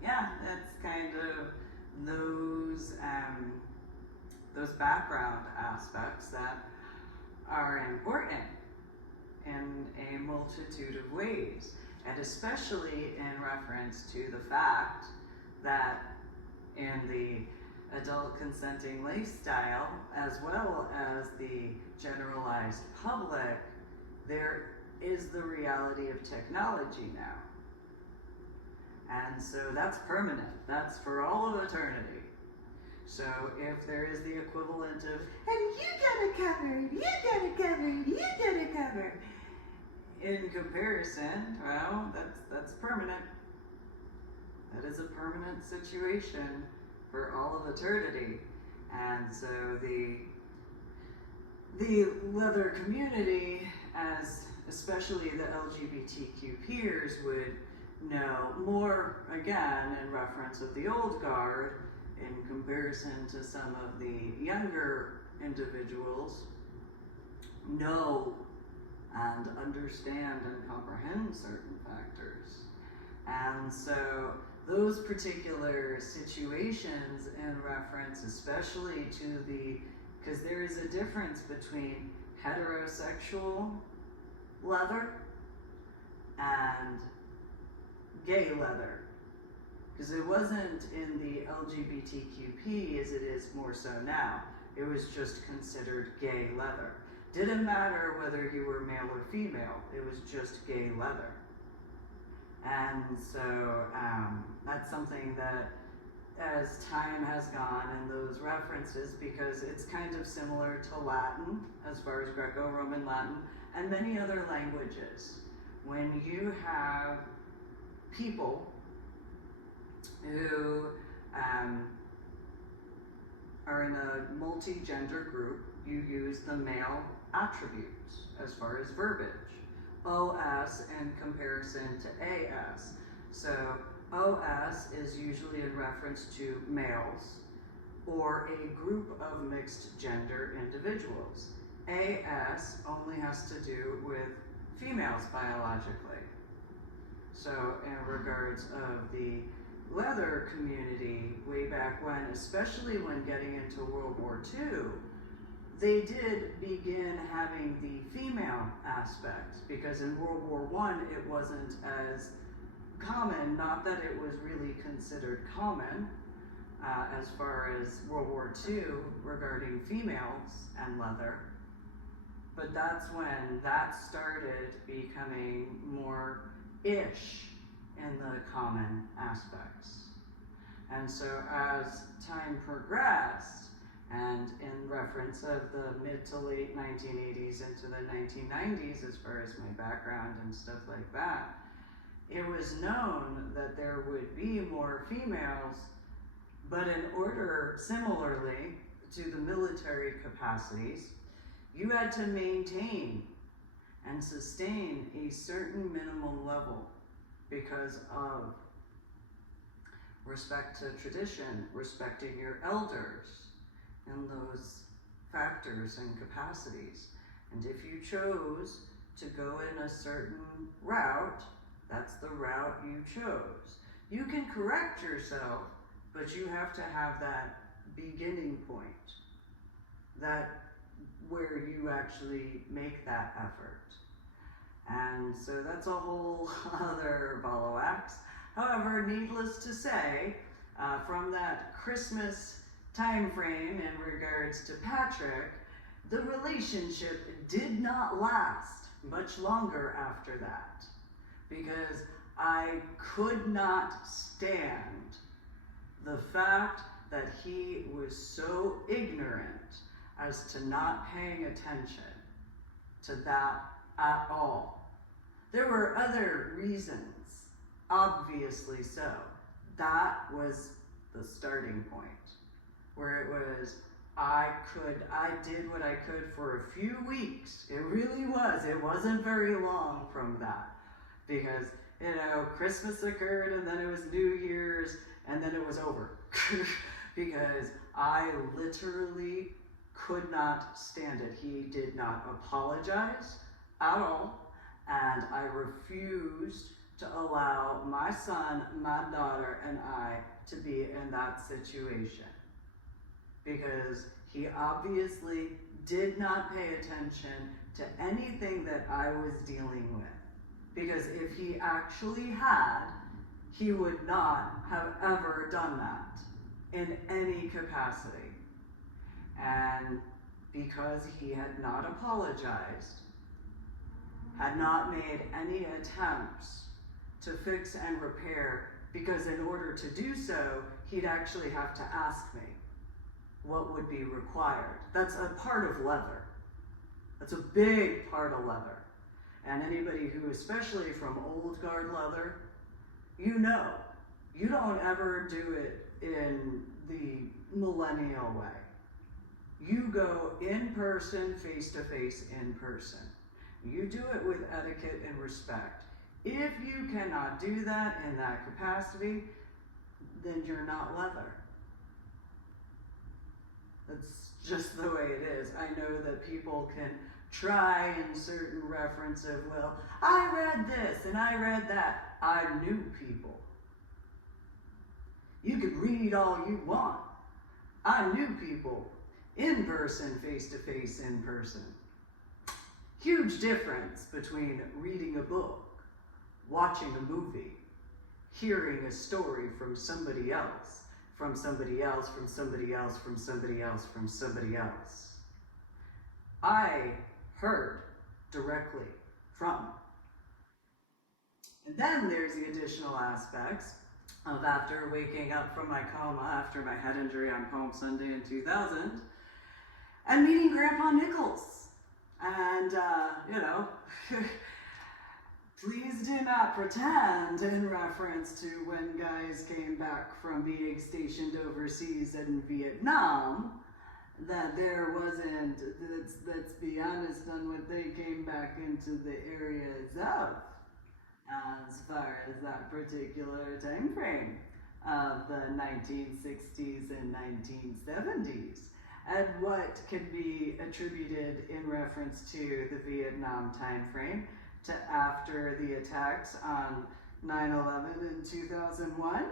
yeah, that's kind of those background aspects that are important in a multitude of ways, and especially in reference to the fact that in the adult consenting lifestyle, as well as the generalized public, there is the reality of technology now. And so that's permanent. That's for all of eternity. So if there is the equivalent of, and you got it covered, you got it covered, you got it covered, in comparison, well, that's permanent. That is a permanent situation for all of eternity. And so the leather community, as especially the LGBTQ peers, would know more, again, in reference of the old guard, in comparison to some of the younger individuals, know and understand and comprehend certain factors. And so those particular situations in reference, especially to because there is a difference between heterosexual leather and gay leather, because it wasn't in the LGBTQP as it is more so now. It was just considered gay leather. Didn't matter whether you were male or female, it was just gay leather. And so that's something that as time has gone and those references, because it's kind of similar to Latin as far as Greco-Roman Latin and many other languages. When you have people who are in a multi-gender group, you use the male attributes as far as verbiage. OS in comparison to AS. So OS is usually in reference to males or a group of mixed gender individuals. AS only has to do with females biologically. So in regards of the leather community way back when, especially when getting into World War II, they did begin having the female aspect, because in World War I it wasn't as common, not that it was really considered common as far as World War II regarding females and leather, but that's when that started becoming more-ish in the common aspects. And so as time progressed, and in reference of the mid to late 1980s into the 1990s, as far as my background and stuff like that, it was known that there would be more females, but in order, similarly to the military capacities, you had to maintain and sustain a certain minimum level because of respect to tradition, respecting your elders, and those factors and capacities. And if you chose to go in a certain route, that's the route you chose. You can correct yourself, but you have to have that beginning point, that where you actually make that effort. And so that's a whole other ball of wax. However, needless to say, from that Christmas time frame in regards to Patrick, the relationship did not last much longer after that, because I could not stand the fact that he was so ignorant as to not paying attention to that at all. There were other reasons, obviously so. That was the starting point, where it was, I did what I could for a few weeks. It really was. It wasn't very long from that, because, Christmas occurred, and then it was New Year's, and then it was over. Because I literally could not stand it. He did not apologize at all, and I refused to allow my son, my daughter, and I to be in that situation, because he obviously did not pay attention to anything that I was dealing with. Because if he actually had, he would not have ever done that in any capacity. And because he had not apologized, had not made any attempts to fix and repair, because in order to do so, he'd actually have to ask me what would be required. That's a part of leather. That's a big part of leather. And anybody who, especially from old guard leather, you don't ever do it in the millennial way. You go in person, face to face in person. You do it with etiquette and respect. If you cannot do that in that capacity, then you're not leather. That's just the way it is. I know that people can try in certain reference of, well, I read this and I read that. I knew people. You could read all you want. I knew people in person, face to face, in person. Huge difference between reading a book, watching a movie, hearing a story from somebody else, from somebody else, from somebody else, from somebody else, from somebody else. I heard directly from. And then there's the additional aspects of after waking up from my coma after my head injury on Palm Sunday in 2000 and meeting Grandpa Nichols. And, you know, please do not pretend in reference to when guys came back from being stationed overseas in Vietnam that there wasn't, let's be honest on what they came back into the areas of as far as that particular time frame of the 1960s and 1970s, and what can be attributed in reference to the Vietnam time frame to after the attacks on 9/11 in 2001,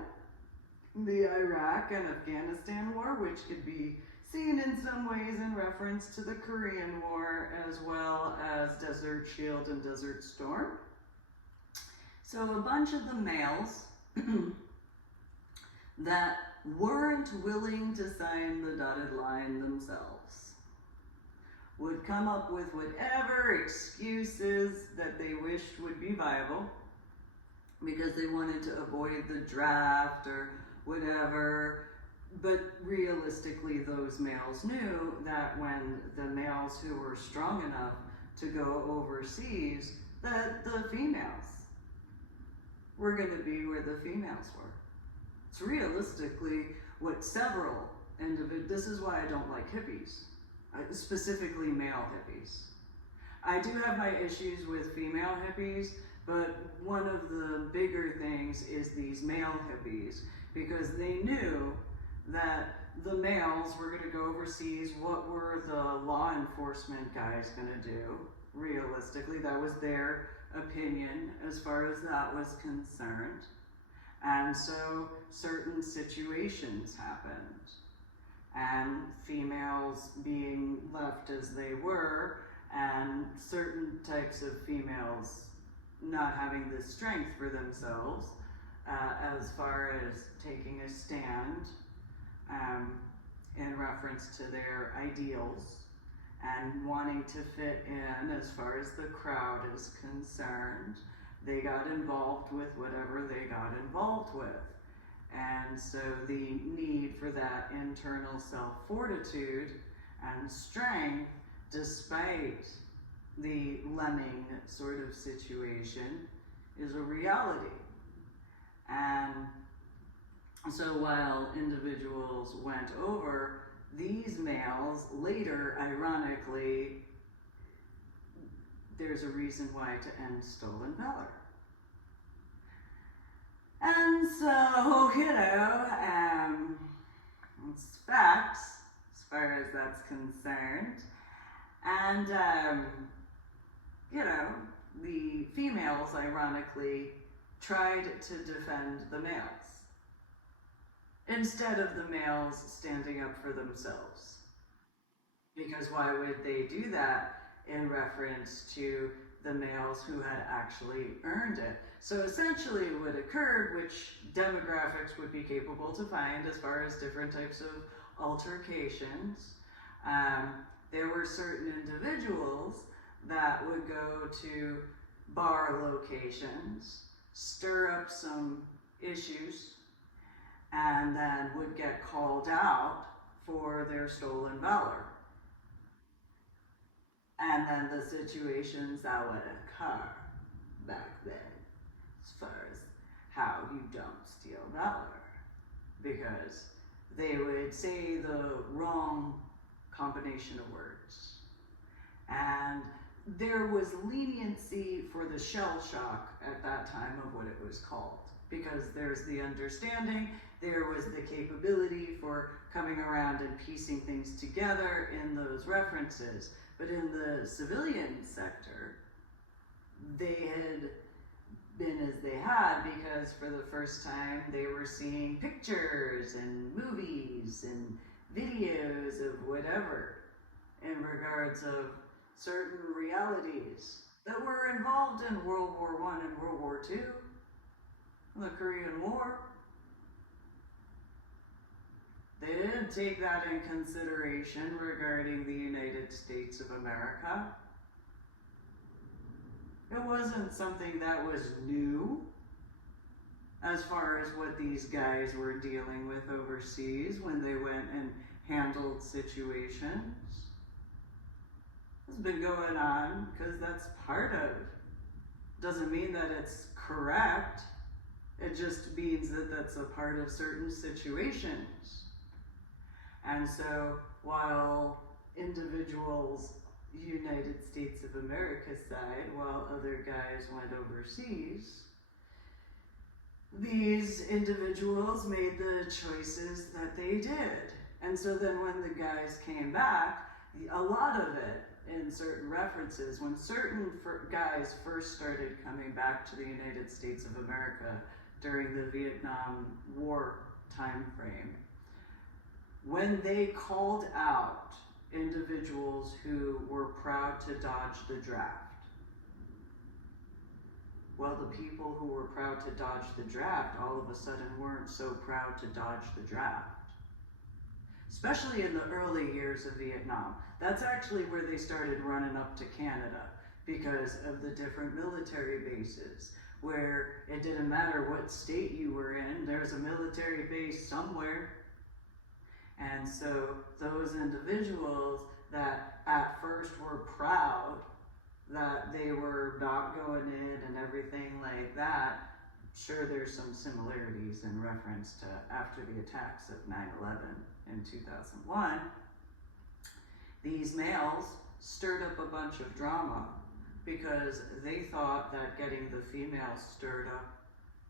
the Iraq and Afghanistan war, which could be seen in some ways in reference to the Korean War, as well as Desert Shield and Desert Storm. So a bunch of the males that weren't willing to sign the dotted line themselves would come up with whatever excuses that they wished would be viable because they wanted to avoid the draft or whatever. But realistically, those males knew that when the males who were strong enough to go overseas, that the females were going to be where the females were. It's realistically what several individuals, this is why I don't like hippies, specifically male hippies. I do have my issues with female hippies, but one of the bigger things is these male hippies, because they knew that the males were going to go overseas. What were the law enforcement guys going to do? Realistically, that was their opinion as far as that was concerned. And so certain situations happened, and females being left as they were, and certain types of females not having the strength for themselves as far as taking a stand in reference to their ideals and wanting to fit in as far as the crowd is concerned. They got involved with whatever they got involved with. And so the need for that internal self-fortitude and strength, despite the lemming sort of situation, is a reality. And so while individuals went over, these males later, ironically, there's a reason why to end stolen valor. And so, it's facts as far as that's concerned. And, the females, ironically, tried to defend the males instead of the males standing up for themselves. Because why would they do that in reference to the males who had actually earned it? So essentially what occurred, which demographics would be capable to find as far as different types of altercations, there were certain individuals that would go to bar locations, stir up some issues, and then would get called out for their stolen valor. And then the situations that would occur back then, as far as how you don't steal valor, because they would say the wrong combination of words. And there was leniency for the shell shock at that time of what it was called, because there's the understanding, there was the capability for coming around and piecing things together in those references. But in the civilian sector, they had been as they had because for the first time they were seeing pictures and movies and videos of whatever in regards of certain realities that were involved in World War I and World War II, the Korean War. They didn't take that in consideration regarding the United States of America. It wasn't something that was new. as far as what these guys were dealing with overseas when they went and handled situations. It's been going on because that's part of it. Doesn't mean that it's correct. It just means that that's a part of certain situations. And so while individuals, United States of America side, while other guys went overseas, these individuals made the choices that they did. And so then when the guys came back, a lot of it, in certain references, when certain guys first started coming back to the United States of America during the Vietnam War time frame, when they called out individuals who were proud to dodge the draft, well, the people who were proud to dodge the draft all of a sudden weren't so proud to dodge the draft. Especially in the early years of Vietnam. That's actually where they started running up to Canada because of the different military bases, where it didn't matter what state you were in, there's a military base somewhere. And so those individuals that at first were proud that they were not going in and everything like that, sure, there's some similarities in reference to after the attacks of 9/11 in 2001. These males stirred up a bunch of drama because they thought that getting the females stirred up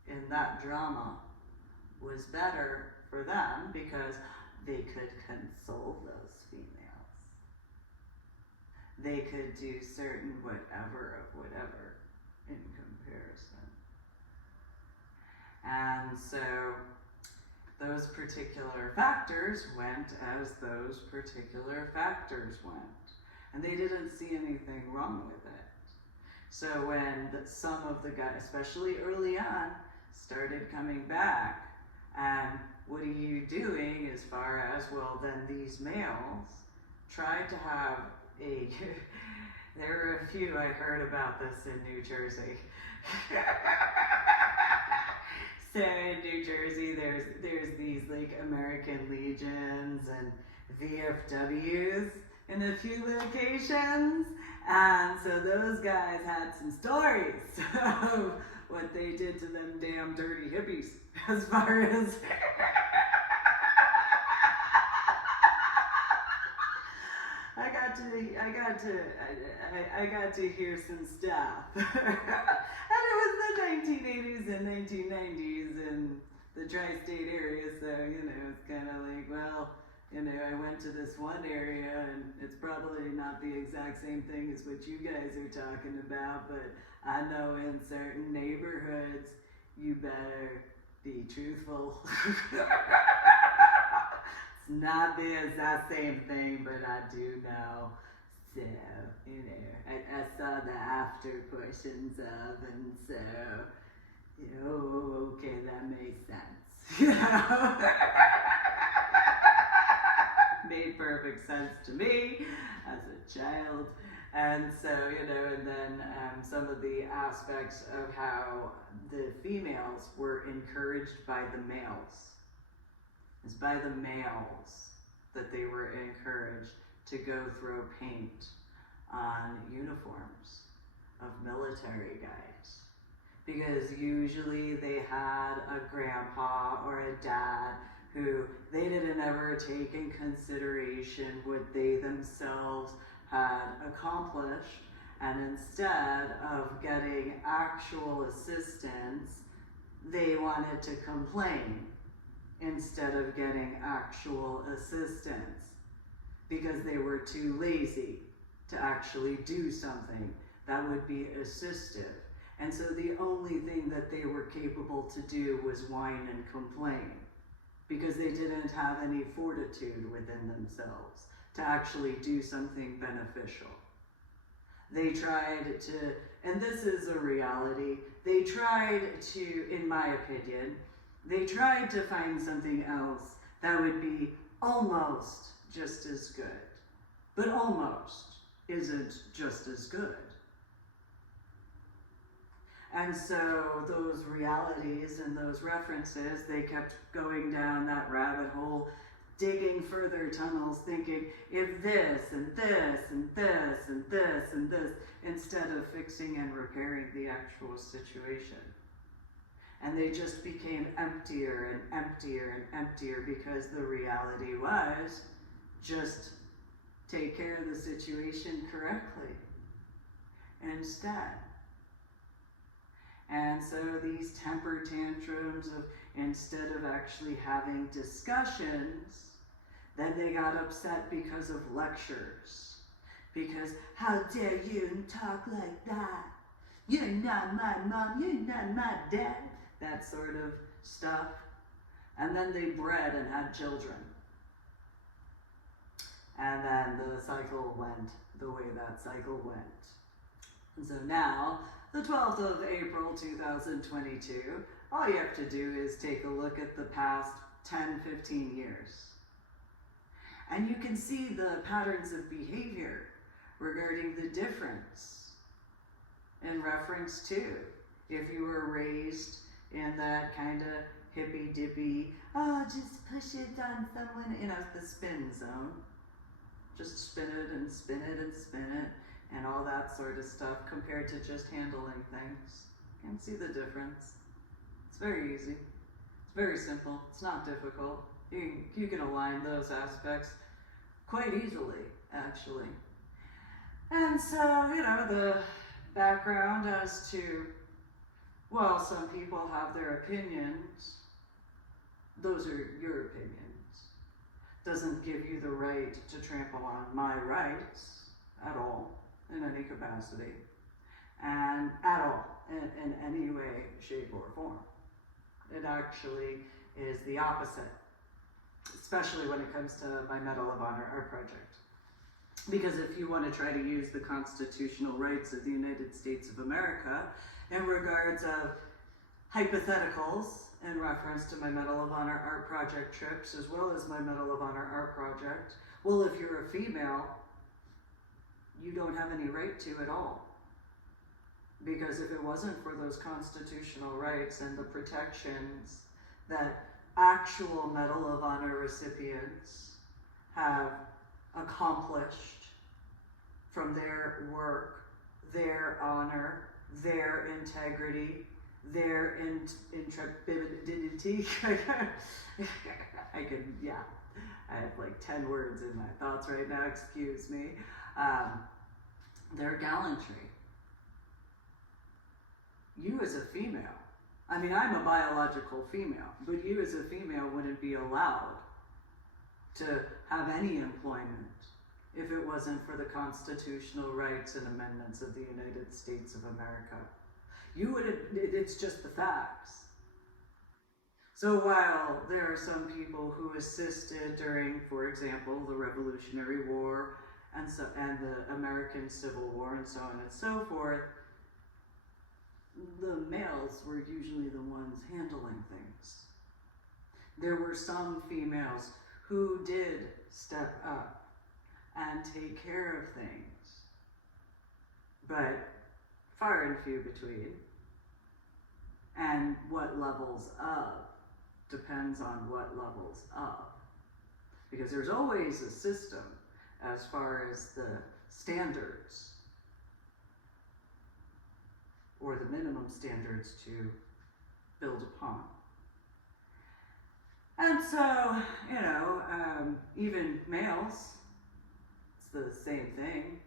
in that drama was better for them because they could console those females. They could do certain whatever of whatever in comparison. And so those particular factors went as those particular factors went. And they didn't see anything wrong with it. So when some of the guys, especially early on, started coming back, and what are you doing as far as, well, then these males tried to have a, there were a few, I heard about this in New Jersey. So in New Jersey, there's these like American Legions and VFWs in a few locations, and so those guys had some stories of what they did to them damn dirty hippies, as far as I got to hear some stuff. And it was the 1980s and 1990s in the tri-state area, so, it's kind of like, well, I went to this one area, and it's probably not the exact same thing as what you guys are talking about, but I know in certain neighborhoods, you better be truthful. It's not the exact same thing, but I do know. So, I saw the after portions of, and so, okay, that makes sense. Made perfect sense to me as a child. And so, and then some of the aspects of how the females were encouraged by the males. It's by the males that they were encouraged to go throw paint on uniforms of military guys. Because usually they had a grandpa or a dad who they didn't ever take in consideration what they themselves had accomplished, and instead of getting actual assistance, they wanted to complain instead of getting actual assistance because they were too lazy to actually do something that would be assistive. And so the only thing that they were capable to do was whine and complain because they didn't have any fortitude within themselves to actually do something beneficial. They tried to, and this is a reality, they tried to, in my opinion, they tried to find something else that would be almost just as good, but almost isn't just as good. And so those realities and those references, they kept going down that rabbit hole, digging further tunnels, thinking if this and this and this and this and this, instead of fixing and repairing the actual situation. And they just became emptier and emptier and emptier, because the reality was just take care of the situation correctly instead. And so these temper tantrums of, instead of actually having discussions, then they got upset because of lectures. Because, how dare you talk like that? You're not my mom, you're not my dad. That sort of stuff. And then they bred and had children. And then the cycle went the way that cycle went. And so now, the 12th of April 2022, all you have to do is take a look at the past 10, 15 years. And you can see the patterns of behavior regarding the difference in reference to if you were raised in that kind of hippy-dippy, oh, just push it on someone, the spin zone. Just spin it and spin it and spin it and all that sort of stuff, compared to just handling things. You can see the difference. It's very easy. It's very simple. It's not difficult. You can align those aspects quite easily, actually. And so, the background as to, well, some people have their opinions. Those are your opinions. Doesn't give you the right to trample on my rights at all, in any capacity, and at all, in any way, shape, or form. It actually is the opposite, especially when it comes to my Medal of Honor art project. Because if you want to try to use the constitutional rights of the United States of America in regards of hypotheticals in reference to my Medal of Honor art project trips, as well as my Medal of Honor art project, well, if you're a female, you don't have any right to at all. Because if it wasn't for those constitutional rights and the protections that actual Medal of Honor recipients have accomplished from their work, their honor, their integrity, their intrepidity. I have like 10 words in my thoughts right now, excuse me. Their gallantry. You as a female, I'm a biological female, but you as a female wouldn't be allowed to have any employment if it wasn't for the constitutional rights and amendments of the United States of America. You wouldn't, it's just the facts. So while there are some people who assisted during, for example, the Revolutionary War and the American Civil War and so on and so forth, the males were usually the ones handling things. There were some females who did step up and take care of things, but far and few between. And what levels of depends on what levels of. Because there's always a system as far as the standards or the minimum standards to build upon. And so, even males, it's the same thing.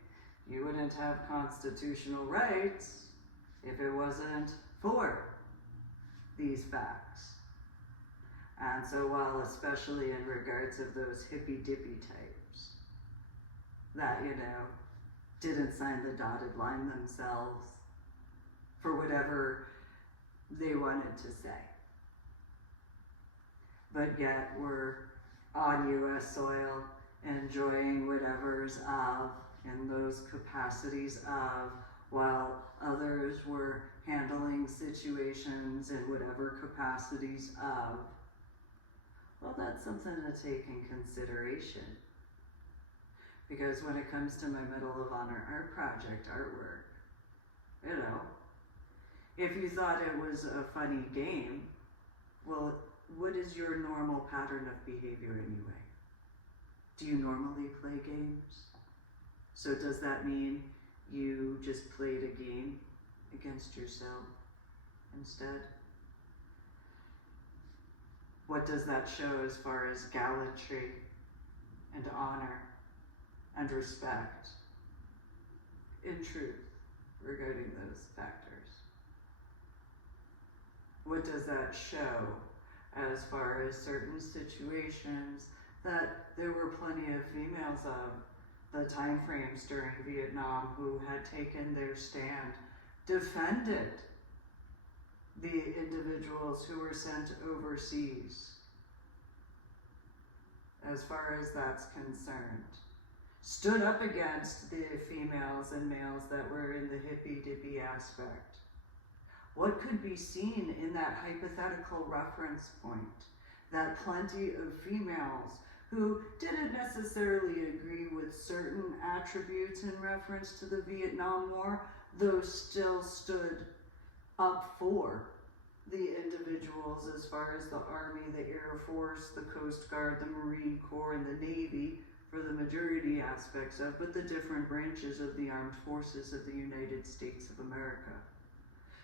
You wouldn't have constitutional rights if it wasn't for these facts. And so while especially in regards of those hippy-dippy types that, didn't sign the dotted line themselves for whatever they wanted to say, but yet were on U.S. soil enjoying whatever's of in those capacities of, while others were handling situations in whatever capacities of. Well, that's something to take in consideration. Because when it comes to my Medal of Honor art project artwork, If you thought it was a funny game, well, what is your normal pattern of behavior anyway? Do you normally play games? So does that mean you just played a game against yourself instead? What does that show as far as gallantry and honor and respect in truth regarding those factors? What does that show as far as certain situations that there were plenty of females of the time frames during Vietnam who had taken their stand, defended the individuals who were sent overseas, as far as that's concerned, stood up against the females and males that were in the hippy-dippy aspect? What could be seen in that hypothetical reference point that plenty of females who didn't necessarily agree with certain attributes in reference to the Vietnam War, though still stood up for the individuals as far as the Army, the Air Force, the Coast Guard, the Marine Corps, and the Navy for the majority aspects of, but the different branches of the armed forces of the United States of America.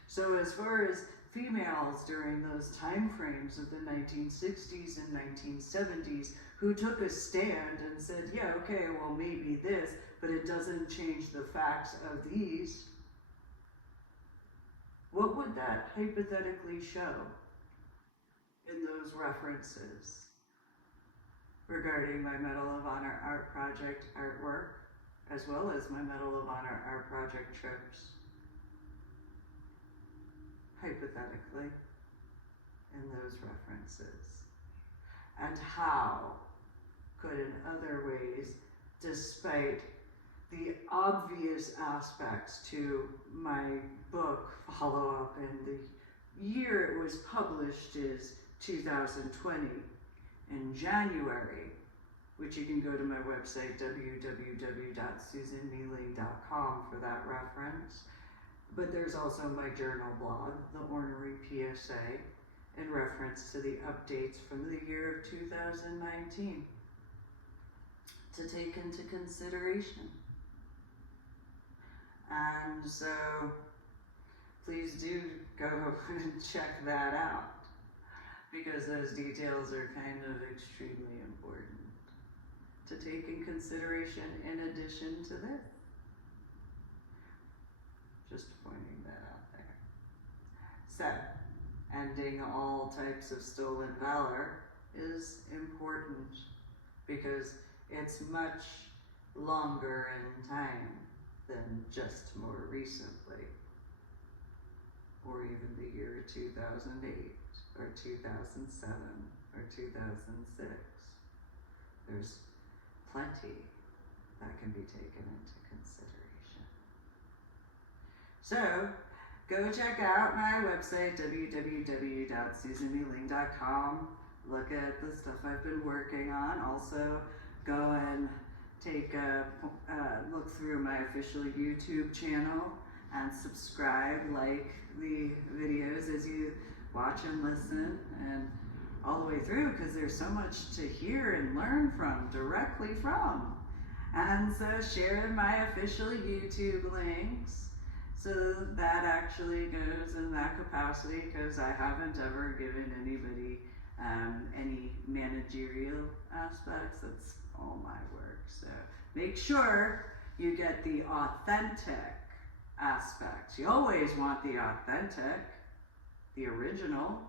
So as far as females during those time frames of the 1960s and 1970s who took a stand and said, yeah, okay, well maybe this, but it doesn't change the facts of these, what would that hypothetically show in those references regarding my Medal of Honor Art Project artwork, as well as my Medal of Honor Art Project trips? Hypothetically, in those references. And how could in other ways, despite the obvious aspects to my book follow-up, and the year it was published is 2020, in January, which you can go to my website www.susanmealing.com for that reference. But there's also my journal blog, The Ornery PSA, in reference to the updates from the year of 2019 to take into consideration. And so please do go and check that out, because those details are kind of extremely important to take in consideration in addition to this. Just pointing that out there. So, ending all types of stolen valor is important because it's much longer in time than just more recently, or even the year 2008, or 2007, or 2006. There's plenty that can be taken into consideration. So, go check out my website, www.susanmealing.com. Look at the stuff I've been working on. Also, go and take a look through my official YouTube channel and subscribe, like the videos as you watch and listen, and all the way through, because there's so much to hear and learn from, directly from. And so share my official YouTube links. So that actually goes in that capacity, because I haven't ever given anybody any managerial aspects. That's all my work. So make sure you get the authentic aspects. You always want the authentic, the original.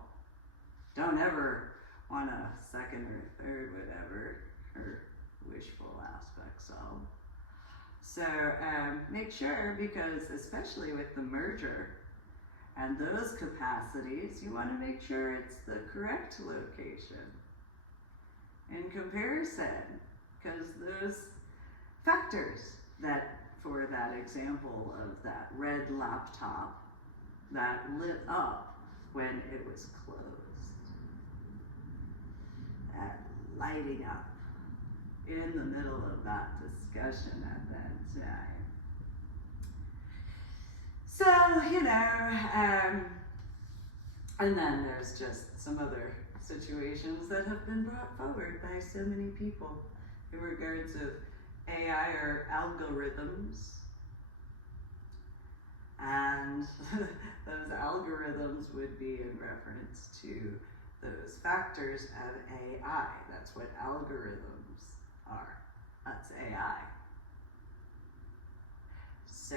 Don't ever want a second or third, whatever, or wishful aspects of. So make sure, because especially with the merger and those capacities, you want to make sure it's the correct location in comparison, because those factors that, for that example of that red laptop that lit up when it was closed, that lighting up in the middle of that discussion at that time. So, and then there's just some other situations that have been brought forward by so many people in regards of AI or algorithms. And those algorithms would be in reference to those factors of AI. That's what algorithms are. That's AI. So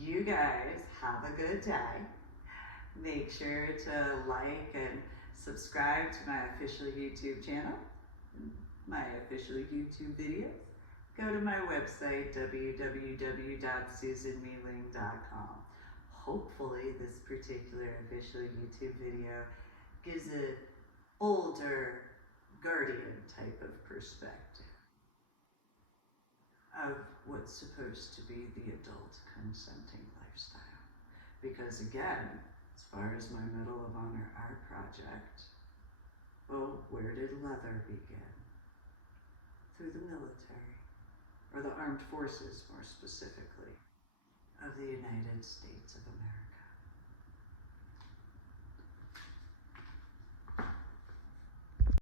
you guys have a good day. Make sure to like and subscribe to my official YouTube channel, my official YouTube videos. Go to my website, www.susanmealing.com. Hopefully this particular official YouTube video gives an older guardian type of perspective of what's supposed to be the adult consenting lifestyle. Because again, as far as my Medal of Honor art project, well, where did leather begin? Through the military, or the armed forces more specifically, of the United States of America.